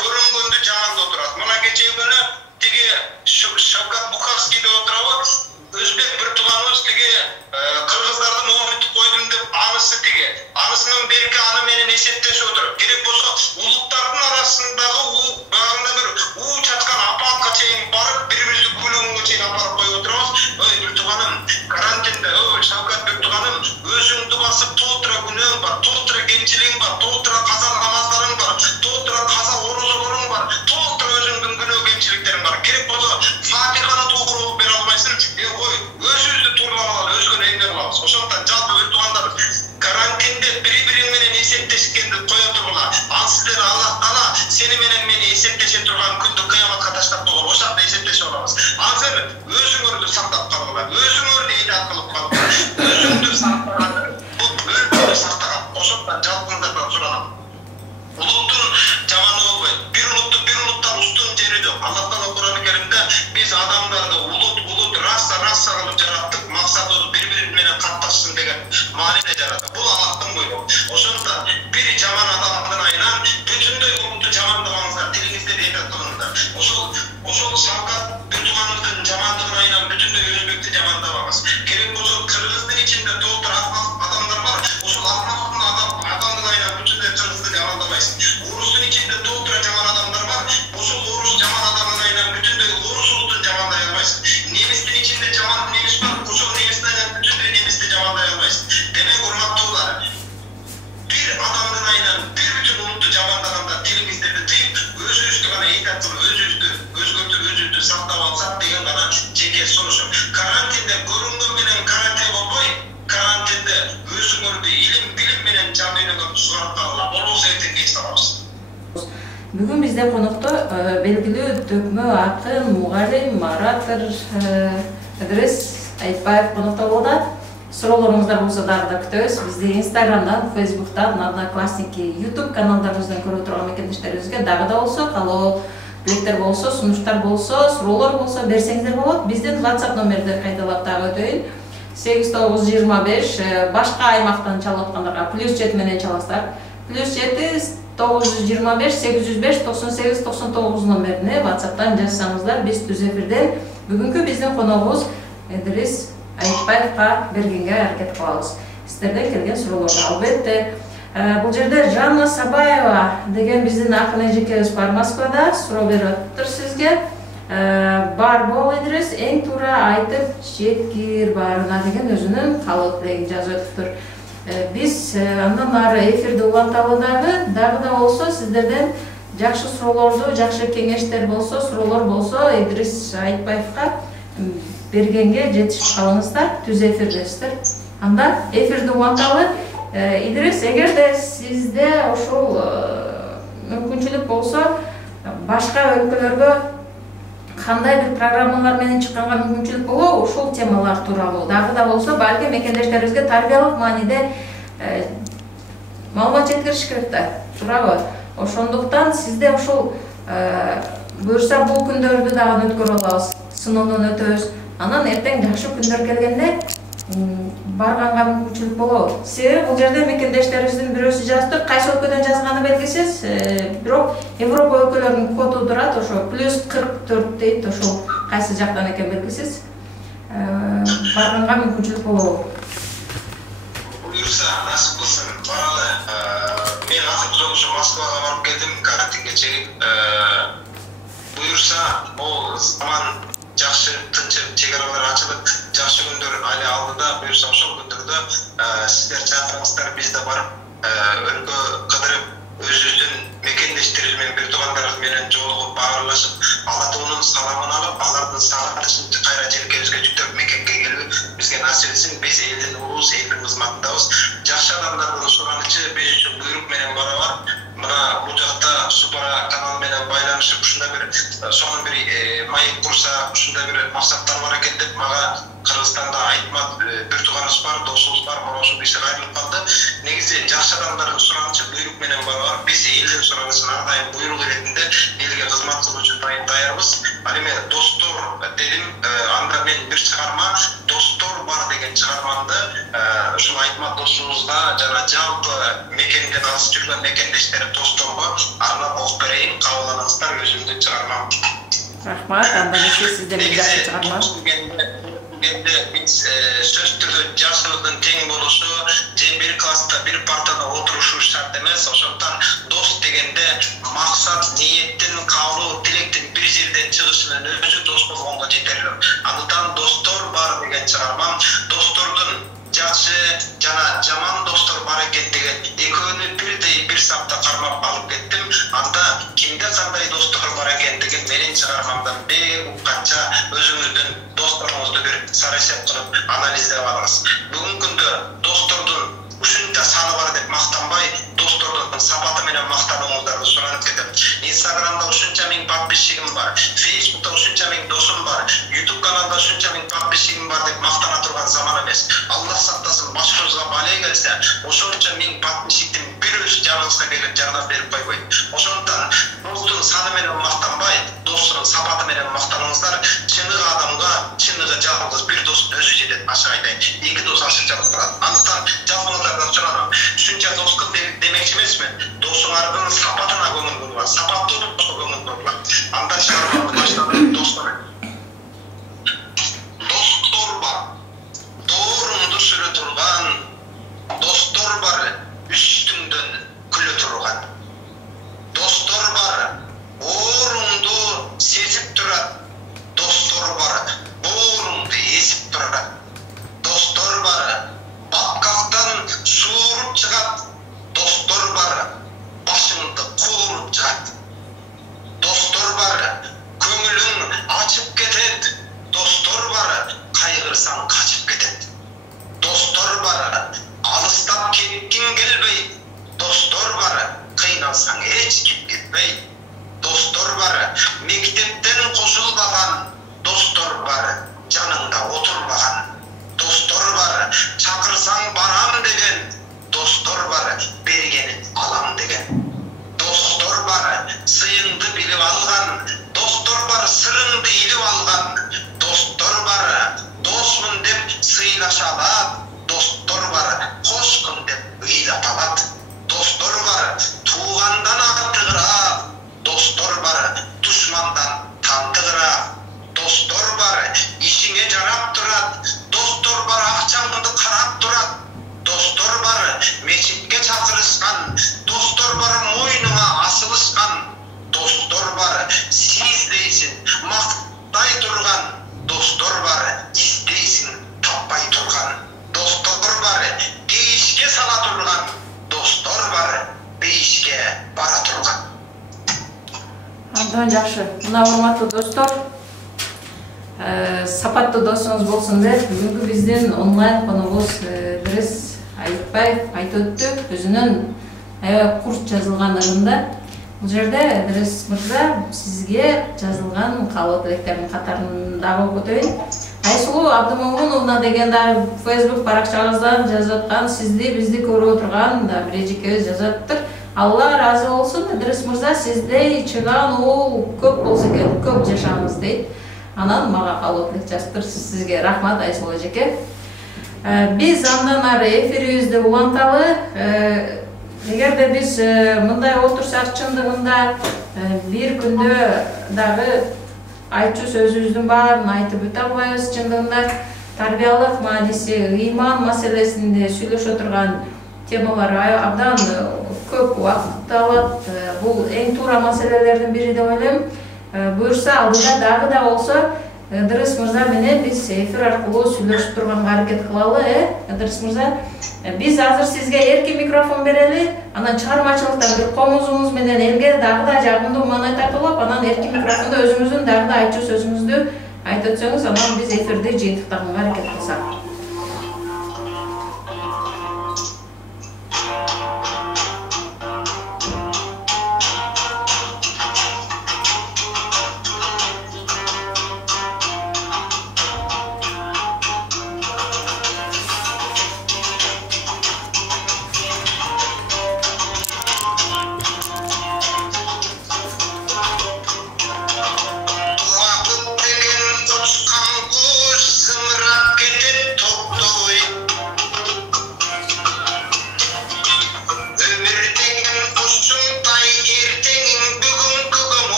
көрүнгөндү жамандап турат. Мына кечээ күнү тиги Шавкат Бухарский деп отурабы, өзбек бир тууганыбыз тиги кыргыздарды момунтуп койдум деп анысы тиги, анысынан берки аны менен эсептешип отуруп, керек болсо улуттардын арасындагы багында бир чачкан апатка чейин барып, бири-бирибизди күлүүгө чейин апарып коюп отурабыз. Бир тууганым, карантинде, Шавкат бир тууганым, өзүңдү басып толтура күнөөң бар, толтура кемчилигиң бар, толтура каза намаздарың бар, толтура каза орозолоруң бар, толтура өзүңдүн күнөө кемчиликтериң бар. Керек болсо Фатиханы туура окуп бере албайсың, кой, өзүбүздү туурлап алалы, өзгөнү эмне кылабыз. Ошондуктан жалпы бир туугандар, карантинде бири-бириң менен эсептешкенди кое тургула. Сиздер Аллах Таала сени менен мени эсептеше турган күндү кыяматка таштап койгон, ошакта эсептешип алабыз. Азыр өзүңөрдү сактап калгыла, өзүңөрдү идат кылып калгыла, өзүңдү сактаган, өлкөнү сактаган. Ошондуктан жалпыңыздардан суранам. Улуттун жаманы болбойт. Бир улуттан устун жери жок. Аллах Таала Кур'ан-ы Керимде биз адамдарды улут раса кылып жараттык, максатыбыз бири-бири менен катташсын деген мааниде жараттык. Бул Аллахтын буйругу. Ошондуктан бир жаман адамдын айынан бүтүндөй улутту жамандабаңыздар, тилиңизде бейбет кылыңыздар. Ошол Шавкат бир тууганыбыздын жамандыгын айынан бүтүндөй өзбекти жамандабаңыз. Керек болсо кыргыздын ичинде толтура адамдар бар. Ошол адамдын айынан бүтүндөй кыргызды жамандабайсың. Орустун ичинде толтура жаман адамдар бар. Ошол орус жаман адамдын айынан бүтүндөй орус улутун жамандай албайсың. Немистин ичинде жаман немис бар. Ошол немистин айынан бүтүндөй немисти жамандай албайсың. Демек урматтуулар, бир адамдын айынан бир бүтүн улутту жамандаганда тилиңиздерди тыйып, өзүбүздү гана эйтат кылып, өзүбүздү өзгөртүп, өзүбүздү сактап алсак деген гана жеке сунушум. Карантинде көрүнгөн менен карате болбой, карантинде өзүңөрдү илим, билим менен жан дүйнөгө сурап калгыла. Болбосо эртең кеч калабыз. Бүгүн бизде конокто белгилүү төкмө акын, мугалим, оратор Ыдырыс Айтбаев конокто болду. Суроолоруңуздар болсо дагы да күтөбүз. Бизди Instagramдан, Facebook'tan, Одноклассники, YouTube каналдарыбыздан көрүп турган мекендештерибизге дагы да болсо, калоо тилектер болсо, сунуштар болсо, суроолор болсо берсеңиздер болот. Биздин WhatsApp номерди кайталап дагы өтөйүн. 8925 башка аймактан чалып аткандарга +7 менен чаласыздар. +7 925 805 98 99 номерине WhatsApp'tan жазсаңыздар, биз түз эфирден бүгүнкү биздин коногубуз Ыдырыс Айтбаевга бергенге аракет кылабыз. Сиздерден келген суроолорду албетте. Бул жерде Жанна Сабаева деген биздин акын эжекебиз бар, Москвада суроо берип атыптыр сизге. бар бол Идрис, эң туура айтып жеткир баарына деген өзүнүн калып тилегин жазып өтүптүр. Биз андан ары эфирди уланталы дагы да болсо сиздерден жакшы суроолорду, жакшы кеңештер болсо, суроолор болсо Идрис Айтбаевга бергенге жетишип калыңыздар, түз эфирдесиздер. Анда эфирди уланталы. Идрис, эгерде сизде ошол мүмкүнчүлүк болсо, башка өлкөлөргө кандай бир программалар менен чыкканга мүмкүнчүлүк болобу, ушул темалар тууралуу дагы да болсо, балким мекендештерибизге тарбиялык мааниде маалымат жеткириш керек да, туурабы? Ошондуктан сизде ошол буюрса бул күндөрдү дагы өткөрүп алабыз, сыноодон өтөбүз. Анан эртең жакшы күндөр келгенде барганга мүмкүнчүлүк болобу. Себеби бул жерде мекендештерибиздин бирөөсү жазыптыр, кайсы өлкөдөн жазганы белгисиз, бирок Европа өлкөлөрүнүн коду турат, ошо +44 дейт, ошол кайсы жактан экен белгисиз. Барганга мүмкүнчүлүк болобу. Буюрса, насып кылсын, баралы. Мен азыр жолушу Москвага барып келдим, карантинге чегип. Буюрса, бул заман жакшы тынчып, чегаралар ачылып, жакшы күндөр али алдыда. Буюрса, ошол күндөрдө сиздер чакырыңыздар, биз да барып өлкө кыдырып, өзүбүздүн мекендештерибиз менен, бир туугандарыбыз менен жолугуп, баарлашып, Алла Тааланын саламын алып, алардын сагынычын кайра желкебизге жүктөп мекенге келип, бизге насип этсин. Биз элдин улубуз, элдин кызматындабыз. Жакшы адамдардын суранычы биз үчүн буйрук менен барабар. Мына бул жакта Супара каналы менен байланышып, ушундай бир сонун бир маек курса, ушундай бир максаттар бар экен деп мага Кыргызстанда Айтмат бир тууганыбыз бар, досубуз бар, мына ошол киши кайрылып калды. Негизи жакшы адамдардын суранычы буйрук менен барабар. Биз элдин суранычын ар дайым буйрук иретинде элге кызмат кылуучу даярбыз. Ал эми достор дедим, анда мен бир чыгарма Достор бар деген чыгармамды ушул Айтмат досубузга жана жалпы мекенден алыс жүргөн мекендештер досторго арнап окуп берейин, кабыл алыңыздар өзүмдүн чыгармам. Рахмат, анда сизден жакшы чыгарма. Биз сөз түрдө жашыбыздын тең болушу, же бир класста бир партада отурушу шарт эмес. Ошондуктан дос дегенде максат, ниеттин, каалоо, тилектин бир жерден чыгышынын өзү дос болгонго жетерлик. Андыктан Достор бар деген чыгармам, достордун жакшы жана жаман достор бар экен деген экөөнү бирдей бир сапта кармап алып кеттим. Анда кимде кандай достор бар экен деген менин чыгармамдан бир укканча өзүңүздүн досторуңузду бир сарасеп кылып анализдеп алыңыз. Бүгүнкү күндө достордун ушунча саны бар деп мактанбай, достордун сапаты менен мактанууңуздарды суранып кетем. Инстаграмда ушунча миң подписчигим бар, Фейсбукта ушунча миң досум бар, YouTube каналда ушунча миң подписчигим бар деп мактана турган заман эмес. Аллах сактасын, башыбызга бале келсе, ошончо миң подписчиктин бирөөсү жаныңызга келип жардам берип койбойт. Ошондуктан достун саны менен мактанбай, достун сапаты менен мактаныңыздар. Чыныгы адамга, чыныгы жалгыз бир достун өзү жетет. Ачык айтайын, эки дос ашык жабык турат. Андыктан жалпыңыздардан суранам, ушунча дос кыл демекчи эмесмин. Досуңардын сапатына көңүл бургула, сапаттуу доско көңүл бургула. Анда чыгармамды баштадым, достор. Достор бар, доорумду сүрө турган, достор бар, үстүңдөн күлө турган. Достор бар, ооруңду сезип турат. Достор бар, бооруңду эзип турат. Достор бар, баткактан сууруп чыгат. Достор бар, башыңды кууруп чыгат. Достор бар, көңүлүң ачып кетет. Достор бар, кайгырсаң качып кетет. Достор бар, алыстап кеткиң келбейт. Достор бар, кыйналсаң эч ким кетпейт. Достор бар, мектептен кошулбаган. Достор бар, жаныңда отурбаган. Достор бар, чакырсаң барам деген. Достор бар, бергенин алам деген. Достор бар, сыйыңды билип алган. Достор бар, сырыңды илип алган. Достор бар, досмун деп сыйлаша алат. Достор бар, кошкун деп ыйлап алат. Достор бар, туугандан артыгыраак. Достор бар, душмандан тантыгыраак. Достор бар, ишиңе жарап турат. Достор бар, акчаңды карап турат. Достор бар, мечитке чакырышкан. Достор бар, мойнуңа асылышкан. Достор бар, сиз дейсин, жакшы. Мына урматтуу достор, сапаттуу досуңуз болсун деп бүгүнкү биздин онлайн коногубуз Идрис Айытбаев айтып өттү. Өзүнүн аябай курт жазылган ырында. Бул жерде Идрис мырза сизге жазылган каалоо тилектердин катарында окуп өтөйүн. Айсулуу Абдымомуновна деген да Facebook баракчабыздан жазып аткан, сизди бизди көрүп отурган да бир эжекебиз жазаптыр. Алла разы болсун, Идрис мырза, сиздей чыган уул көп болсо экен, көп жашаңыз дейт. Анан мага каалоо тилек жазыптыр. Сизге рахмат Айсулуу эжеке. Биз андан ары эфирибизди уланталы. Эгерде биз мындай отурсак, чындыгында бир күндө дагы айтчу сөзүбүздүн баарын айтып өтө албайбыз. Чындыгында тарбиялык мааниси, ыйман маселесинде сүйлөшө турган темалар абдан көп убакытты алат. Бул эң туура маселелердин бири деп ойлойм. Буюрса алдыда дагы да болсо Идрис мырза менен биз эфир аркылуу сүйлөшүп турганга аракет кылалы. Идрис мырза, биз азыр сизге эркин микрофон берели. Анан чыгармачылыкта бир комузуңуз менен элге дагы да жагымдуу маанай тартуулап, анан эркин микрофондо өзүңүздүн дагы да айтчу сөзүңүздү айтып өтсөңүз, анан биз эфирди жыйынтыктаганга аракет кылсак. Uçkan kuş zımırap ketip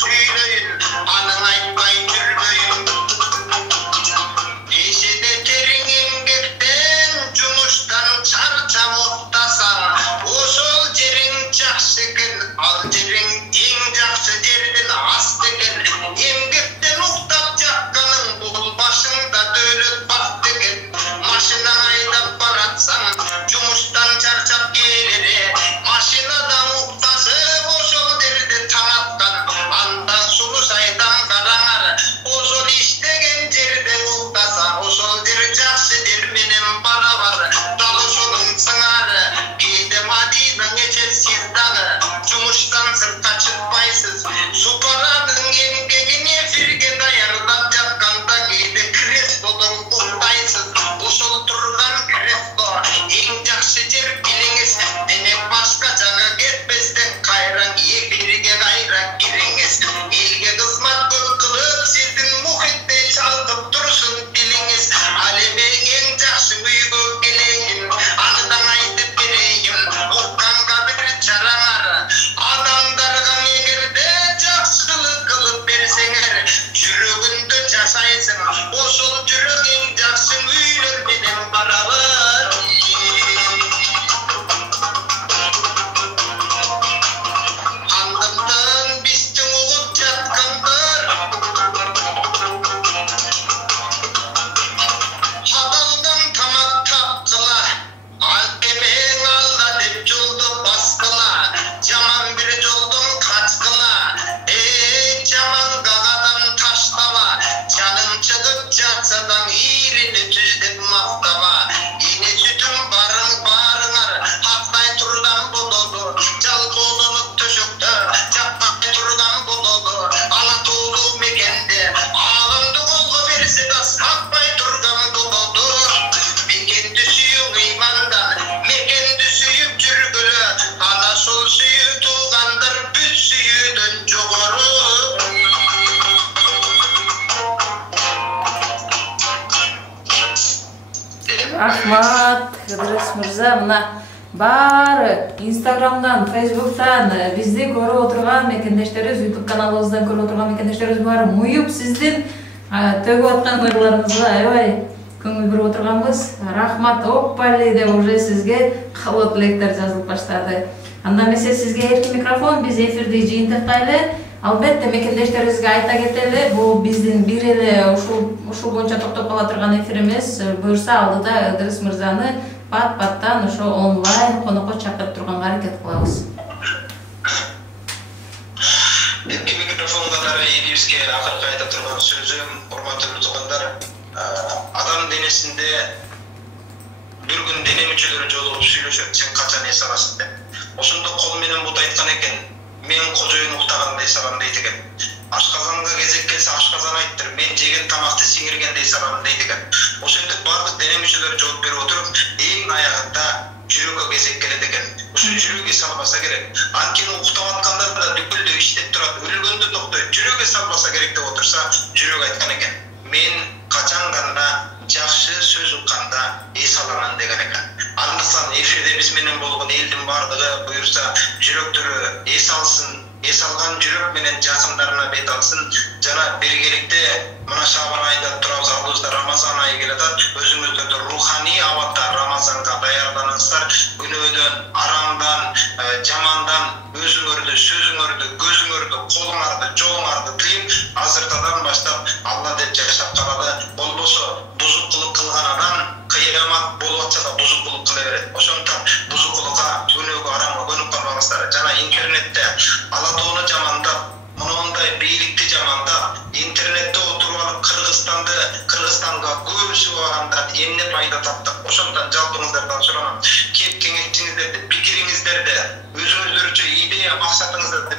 süylöyün, anın aytpay жүрбөйүn. Эшеде териң эмгектен, жумуштан чарчап оттасаң, ошол жериң жакшы экен, ал жериң эң жакшы жерден аст экен. Эмгектен уктап жатканың бул башыңда дөөлөт бакт экен. Машина айдап баратсаң, жумуштан чарчап келере, машинадан укташып ошол жерде таң аткан. Андан сулуу шайтан караңар, ошол иштеген жерде уктаса, ошол жер жакшы жер менен барабар. Дал ошонун сыңары, кээде Мадина нече сиз дагы жумуштан сыртка чыкпайсыз. Супаранын эмгегине эфирге даярдап жатканда кээде креслодон уктайсыз. Ошол турган кресло эң жакшы жер билиңиз. Демек башка жага кетпестен кайра эфирге кайра кириңиз. Элге кызмат кылып сиздин мухитте чалкып турушун билиңиз. Ал эми эң жакшы үйгө келейин, аныдан айтып берейин. Укканга бир чараңар, адамдарга эгерде жакшылык кылып берсеңер, жүрөгүндө жашайсың. Ошол жүрөк эң жакшы үйлөр менен барабар. Андыктан биздин угуп жаткандар, хабалдан тамак тапкыла, албемең алла деп жолду баскыла, жаман бир жолдон качкыла. Жаманга кадам таштаба, жаның чыгып жатса да ийрини түз деп мактаба. Эне сүтүң барыңар, актай турган болоду, жалкоолонуп төшөктө жаппай турган болоду. Ана тоолуу мекенде аламды колго берсе да сатпай турган болоду. Мекенди сүйүң ыймандан, мекенди сүйүп жүргүлө, ана сол сүйүү туугандар бүт сүйүүдөн жогору. Рахмат, Кыдырыс мырза. Мына баары Инстаграмдан, Фейсбуктан бизди көрүп отурган мекендештерибиз, YouTube каналыбыздан көрүп отурган мекендештерибиз баары муюп сиздин төгүп аткан ырларыңызга аябай көңүл буруп отурганбыз. Рахмат, оппали деп уже сизге кабыл тилектер жазылып баштады. Анда эмесе сизге эркин микрофон, биз эфирди жыйынтыктайлы. Албетте мекендештерибизге айта кетели, бул биздин бир эле ушул боюнча токтоп кала турган эфир эмес. Буюрса алдыда Ыдырыс мырзаны пат-паттан ошо онлайн конокко чакырып турганга аракет кылабыз. Эркин микрофонго элибизге акыркы айта турган сөзүм, урматтуу туугандар, адам денесинде бир күн дене мүчөлөрү жолугуп сүйлөшөт, сен качан эс аласың деп. Ошондо кол менен бут айткан экен, мен кожоюн уктагандай салам дейт экен. Ашказанга кезек келсе ашказан айттыр, мен жеген тамакты сиңиргендей салам дейт экен. Ошентип баардык дене мүчөлөрү жооп берип отуруп, эң аягында жүрөккө кезек келет экен. Ушул жүрөккө салбаса керек. Анткени уктап аткандар да дүкөлдө иштеп турат, өлгөндө токтойт. Жүрөккө салбаса керек деп отурса, жүрөк айткан экен. Мен качан гана жакшы сөз укканда эс аламын деген экен. Андыктан эфирде биз менен болгон элдин баардыгы буюрса жүрөктөрү эс алсын, эс алган жүрөк менен жакындарына бет алсын. Жана биргеликте мына Шабан айында турабыз, алдыбызда Рамазан айы келатат. Өзүңүздөрдө руханий абатта Рамазанга даярданыңыздар. Күнөөдөн, арамдан, жамандан өзүңөрдү, сөзүңөрдү, көзүңөрдү, колуңарды, жолуңарды тыйып, азыртадан баштап Алла деп жашап калалы. Болбосо бузукулук кылган адам кыямат болуп атса да бузукулук кыла берет. Ошондуктан бузукулукка, күнөөгө, арамга көнүп калбаңыздар. Жана интернетте Алатоону жамандап, мындай бийликти жамандап, интернетте отуруп алып Кыргызстанга көбүсү баргандар эмне пайда таптык. Ошондуктан жалпыңыздардан суранам. Кеп кеңешиңиздерди, пикириңиздерди, өзүңүздөрчө идея, максатыңыздарды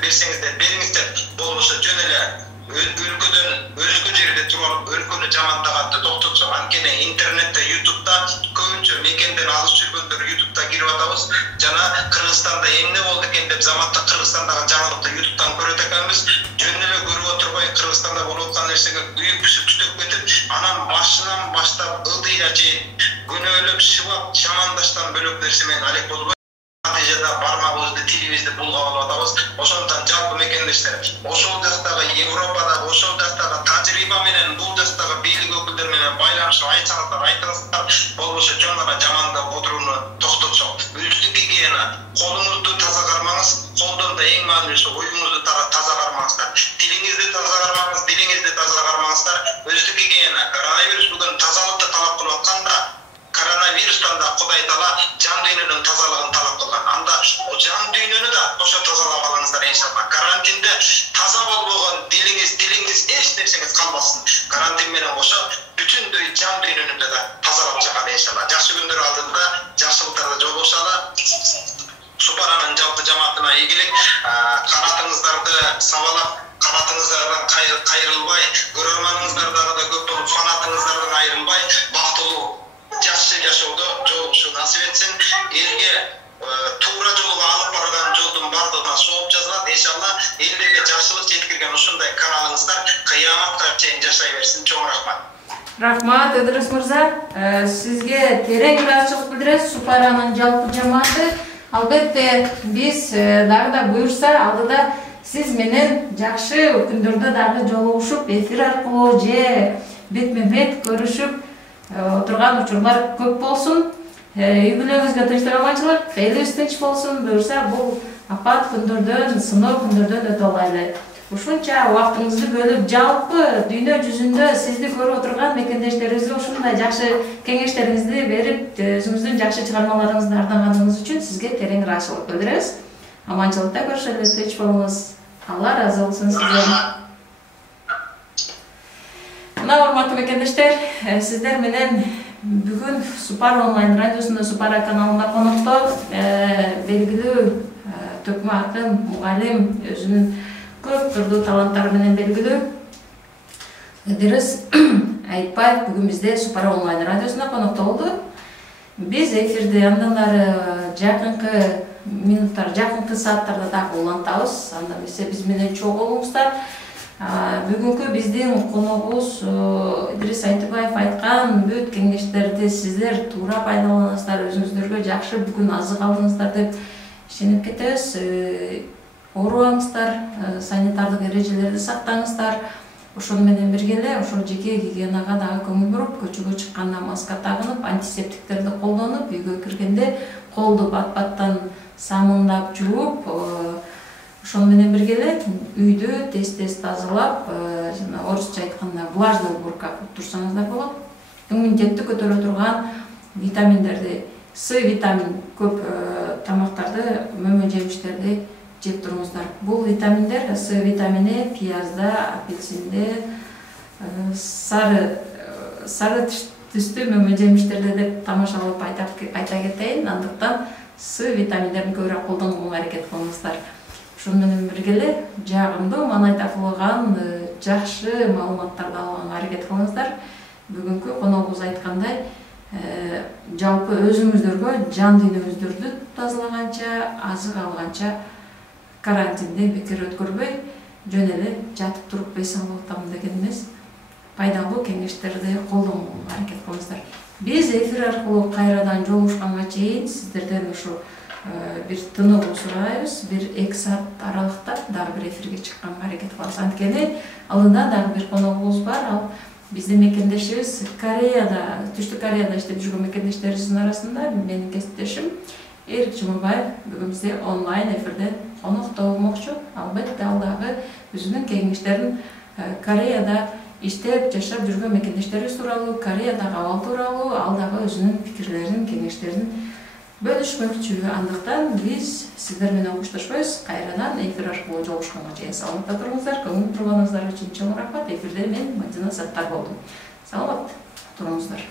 бериңиздер. Болбосо жөн эле өлкөдөн өзгө жерде туруп алып өлкөнү жамандаганды токтотсок. Анткени интернетте, YouTube'да көбүнчө мекенден алыс жүргөндөр YouTube'да кирип атабыз. Жана Кыргызстанда эмне болду экен деп заматта Кыргызстандагы жаңылыкты YouTube'дан көрөт экенбиз. Жөн эле көрүп отурбай Кыргызстанда болуп аткан нерсеге күйүп бүсүп түтөп кетип, анан башынан баштап ылдыйра чейин күнөөлөп, шыбап, жамандаштан бөлөк нерсе менен алек болбой натыйжада бармагыбызды, тилибизди булгап алып атабыз. Ошондуктан жалпы мекендештер, ошол Европада ошол жактагы тажрыйба менен бул жактагы бийлик өкүлдөрү менен байланышып айтыңыздар, болбосо жөн гана жамандап отурууну токтотсок. Үздүк гигиена, колуңузду таза кармаңыз, колдон да эң маанилүүсү оюңузду таза кармаңыздар. Тилиңизди таза кармаңыз, дилиңизди таза кармаңыздар. Үздүк гигиена, коронавирус бүгүн тазалыкты талап кылып атканда, коронавирустан да Кудай Таала жан дүйнөнүн тазалыгын талап кылган. Анда жан дүйнөнү да кошо тазалап алыңыздар иншалла. Карантинде таза болбогон тилиңиз эч нерсеңиз калбасын. Карантин менен кошо бүтүндөй жан дүйнөнүндө да тазалап чыгат иншалла. Жакшы күндөр алдында, жакшылыктарда жолугушалы. Супаранын жалпы жамаатына ийгилик, канатыңыздарды сабалап, канатыңыздардан кайрылбай, көрөрманыңыздардагы да көп болуп, фанатыңыздардан айрылбай, бактылуу жакшы жашоодо жолугушуу насип этсин. Элге туура жолго алып барган жолдун бардыгына сооп жазылат иншалла. Элдерге жакшылык жеткирген ушундай каналыңыздар кыяматка чейин жашай берсин. Чоң рахмат. Рахмат, Ыдырыс мырза. Сизге терең ыраазычылык билдиребиз. Супаранын жалпы жамааты. Албетте биз дагы да буюрса алдыда сиз менен жакшы күндөрдө дагы жолугушуп, эфир аркылуу же бетме-бет көрүшүп отурган учурлар көп болсун. Үй бүлөңүзгө тынчтык, аманчылык, элибиз тынч болсун. Буюрса бул апат күндөрдөн, сыноо күндөрдөн өтө алайлы. Ушунча убактыңызды бөлүп, жалпы дүйнө жүзүндө сизди көрүп отурган мекендештерибизге ушундай жакшы кеңештериңизди берип, өзүңүздүн жакшы чыгармаларыңызды ардаганыңыз үчүн сизге терең ыраазычылык билдиребиз. Аманчылыкта көрүшөлү, тынч болуңуз. Алла ыраазы болсун сизден. Мына урматтуу мекендештер, сиздер менен бүгүн Супара онлайн радиосунда, Супара каналында конокто белгилүү төкмө акын, мугалим, өзүнүн көп турдуу таланттары менен белгилүү Ыдырыс Айтбаев бүгүн бизде Супара онлайн радиосунда конокто болду. Биз эфирди андан ары жакынкы минуттар, жакынкы сааттарда дагы улантабыз. Анда эмесе биз менен чогуу болуңуздар. Бүгүнкү биздин коногубуз Ыдырыс Айтбаев айткан бүт кеңештерди сиздер туура пайдаланасыздар, өзүңүздөргө жакшы бүгүн азык алдыңыздар деп ишенип кетебиз. Оорубаңыздар, санитардык эрежелерди сактаңыздар. Ошону менен бирге эле ошол жеке гигиенага дагы көңүл буруп, көчөгө чыкканда маска тагынып, антисептиктерди колдонуп, үйгө киргенде колду бат-баттан самындап жууп, ошону менен бирге эле үйдү тез-тез тазалап, жана орусча айтканда влажный уборка кылып турсаңыздар болот. Иммунитетти көтөрө турган витаминдерди, С витамин көп тамактарды, мөмө жемиштерди жеп туруңуздар. Бул витаминдер С витамини пиязда, апельсинде, сары түстүү мөмө жемиштерде деп тамашалап айта кетейин. Андыктан С витаминдерин көбүрөөк колдонууга аракет кылыңыздар. Ошону менен бирге эле жагымдуу, маанай такылган, жакшы маалыматтарды алганга аракет кылыңыздар. Бүгүнкү коногубуз айткандай, жалпы өзүңүздөргө, жан дүйнөңүздөрдү тазалаганча, азык алганча карантинди бекер өткөрбөй, жөн эле жатып туруп бес алып атам деген эмес. Пайдалуу кеңештерди колдонууга аракет кылыңыздар. Биз эфир аркылуу кайрадан жолугушканга чейин сиздерден ушу бир тыныгуу сурайбыз. 1-2 саат аралыкта дагы бир эфирге чыкканга аракет кылабыз. Анткени алдында дагы бир коногубуз бар. Ал биздин мекендешибиз Кореяда, Түштүк Кореяда иштеп жүргөн мекендештерибиздин арасында менин кесиптешим Эрик Жумабаев бүгүн бизде онлайн эфирде конокто болмокчу. Албетте ал дагы өзүнүн кеңештерин Кореяда иштеп жашап жүргөн мекендештерибиз тууралуу, Кореядагы абал тууралуу, ал дагы өзүнүн пикирлерин, кеңештерин бөлүшмөкчү. Андыктан биз сиздер менен коштошпойбуз. Кайрадан эфир аркылуу жолугушканга чейин саламатта туруңуздар. Көңүл бурганыңыздар үчүн чоң рахмат. Эфирде мен Мадина Саттар болдум. Саламат туруңуздар.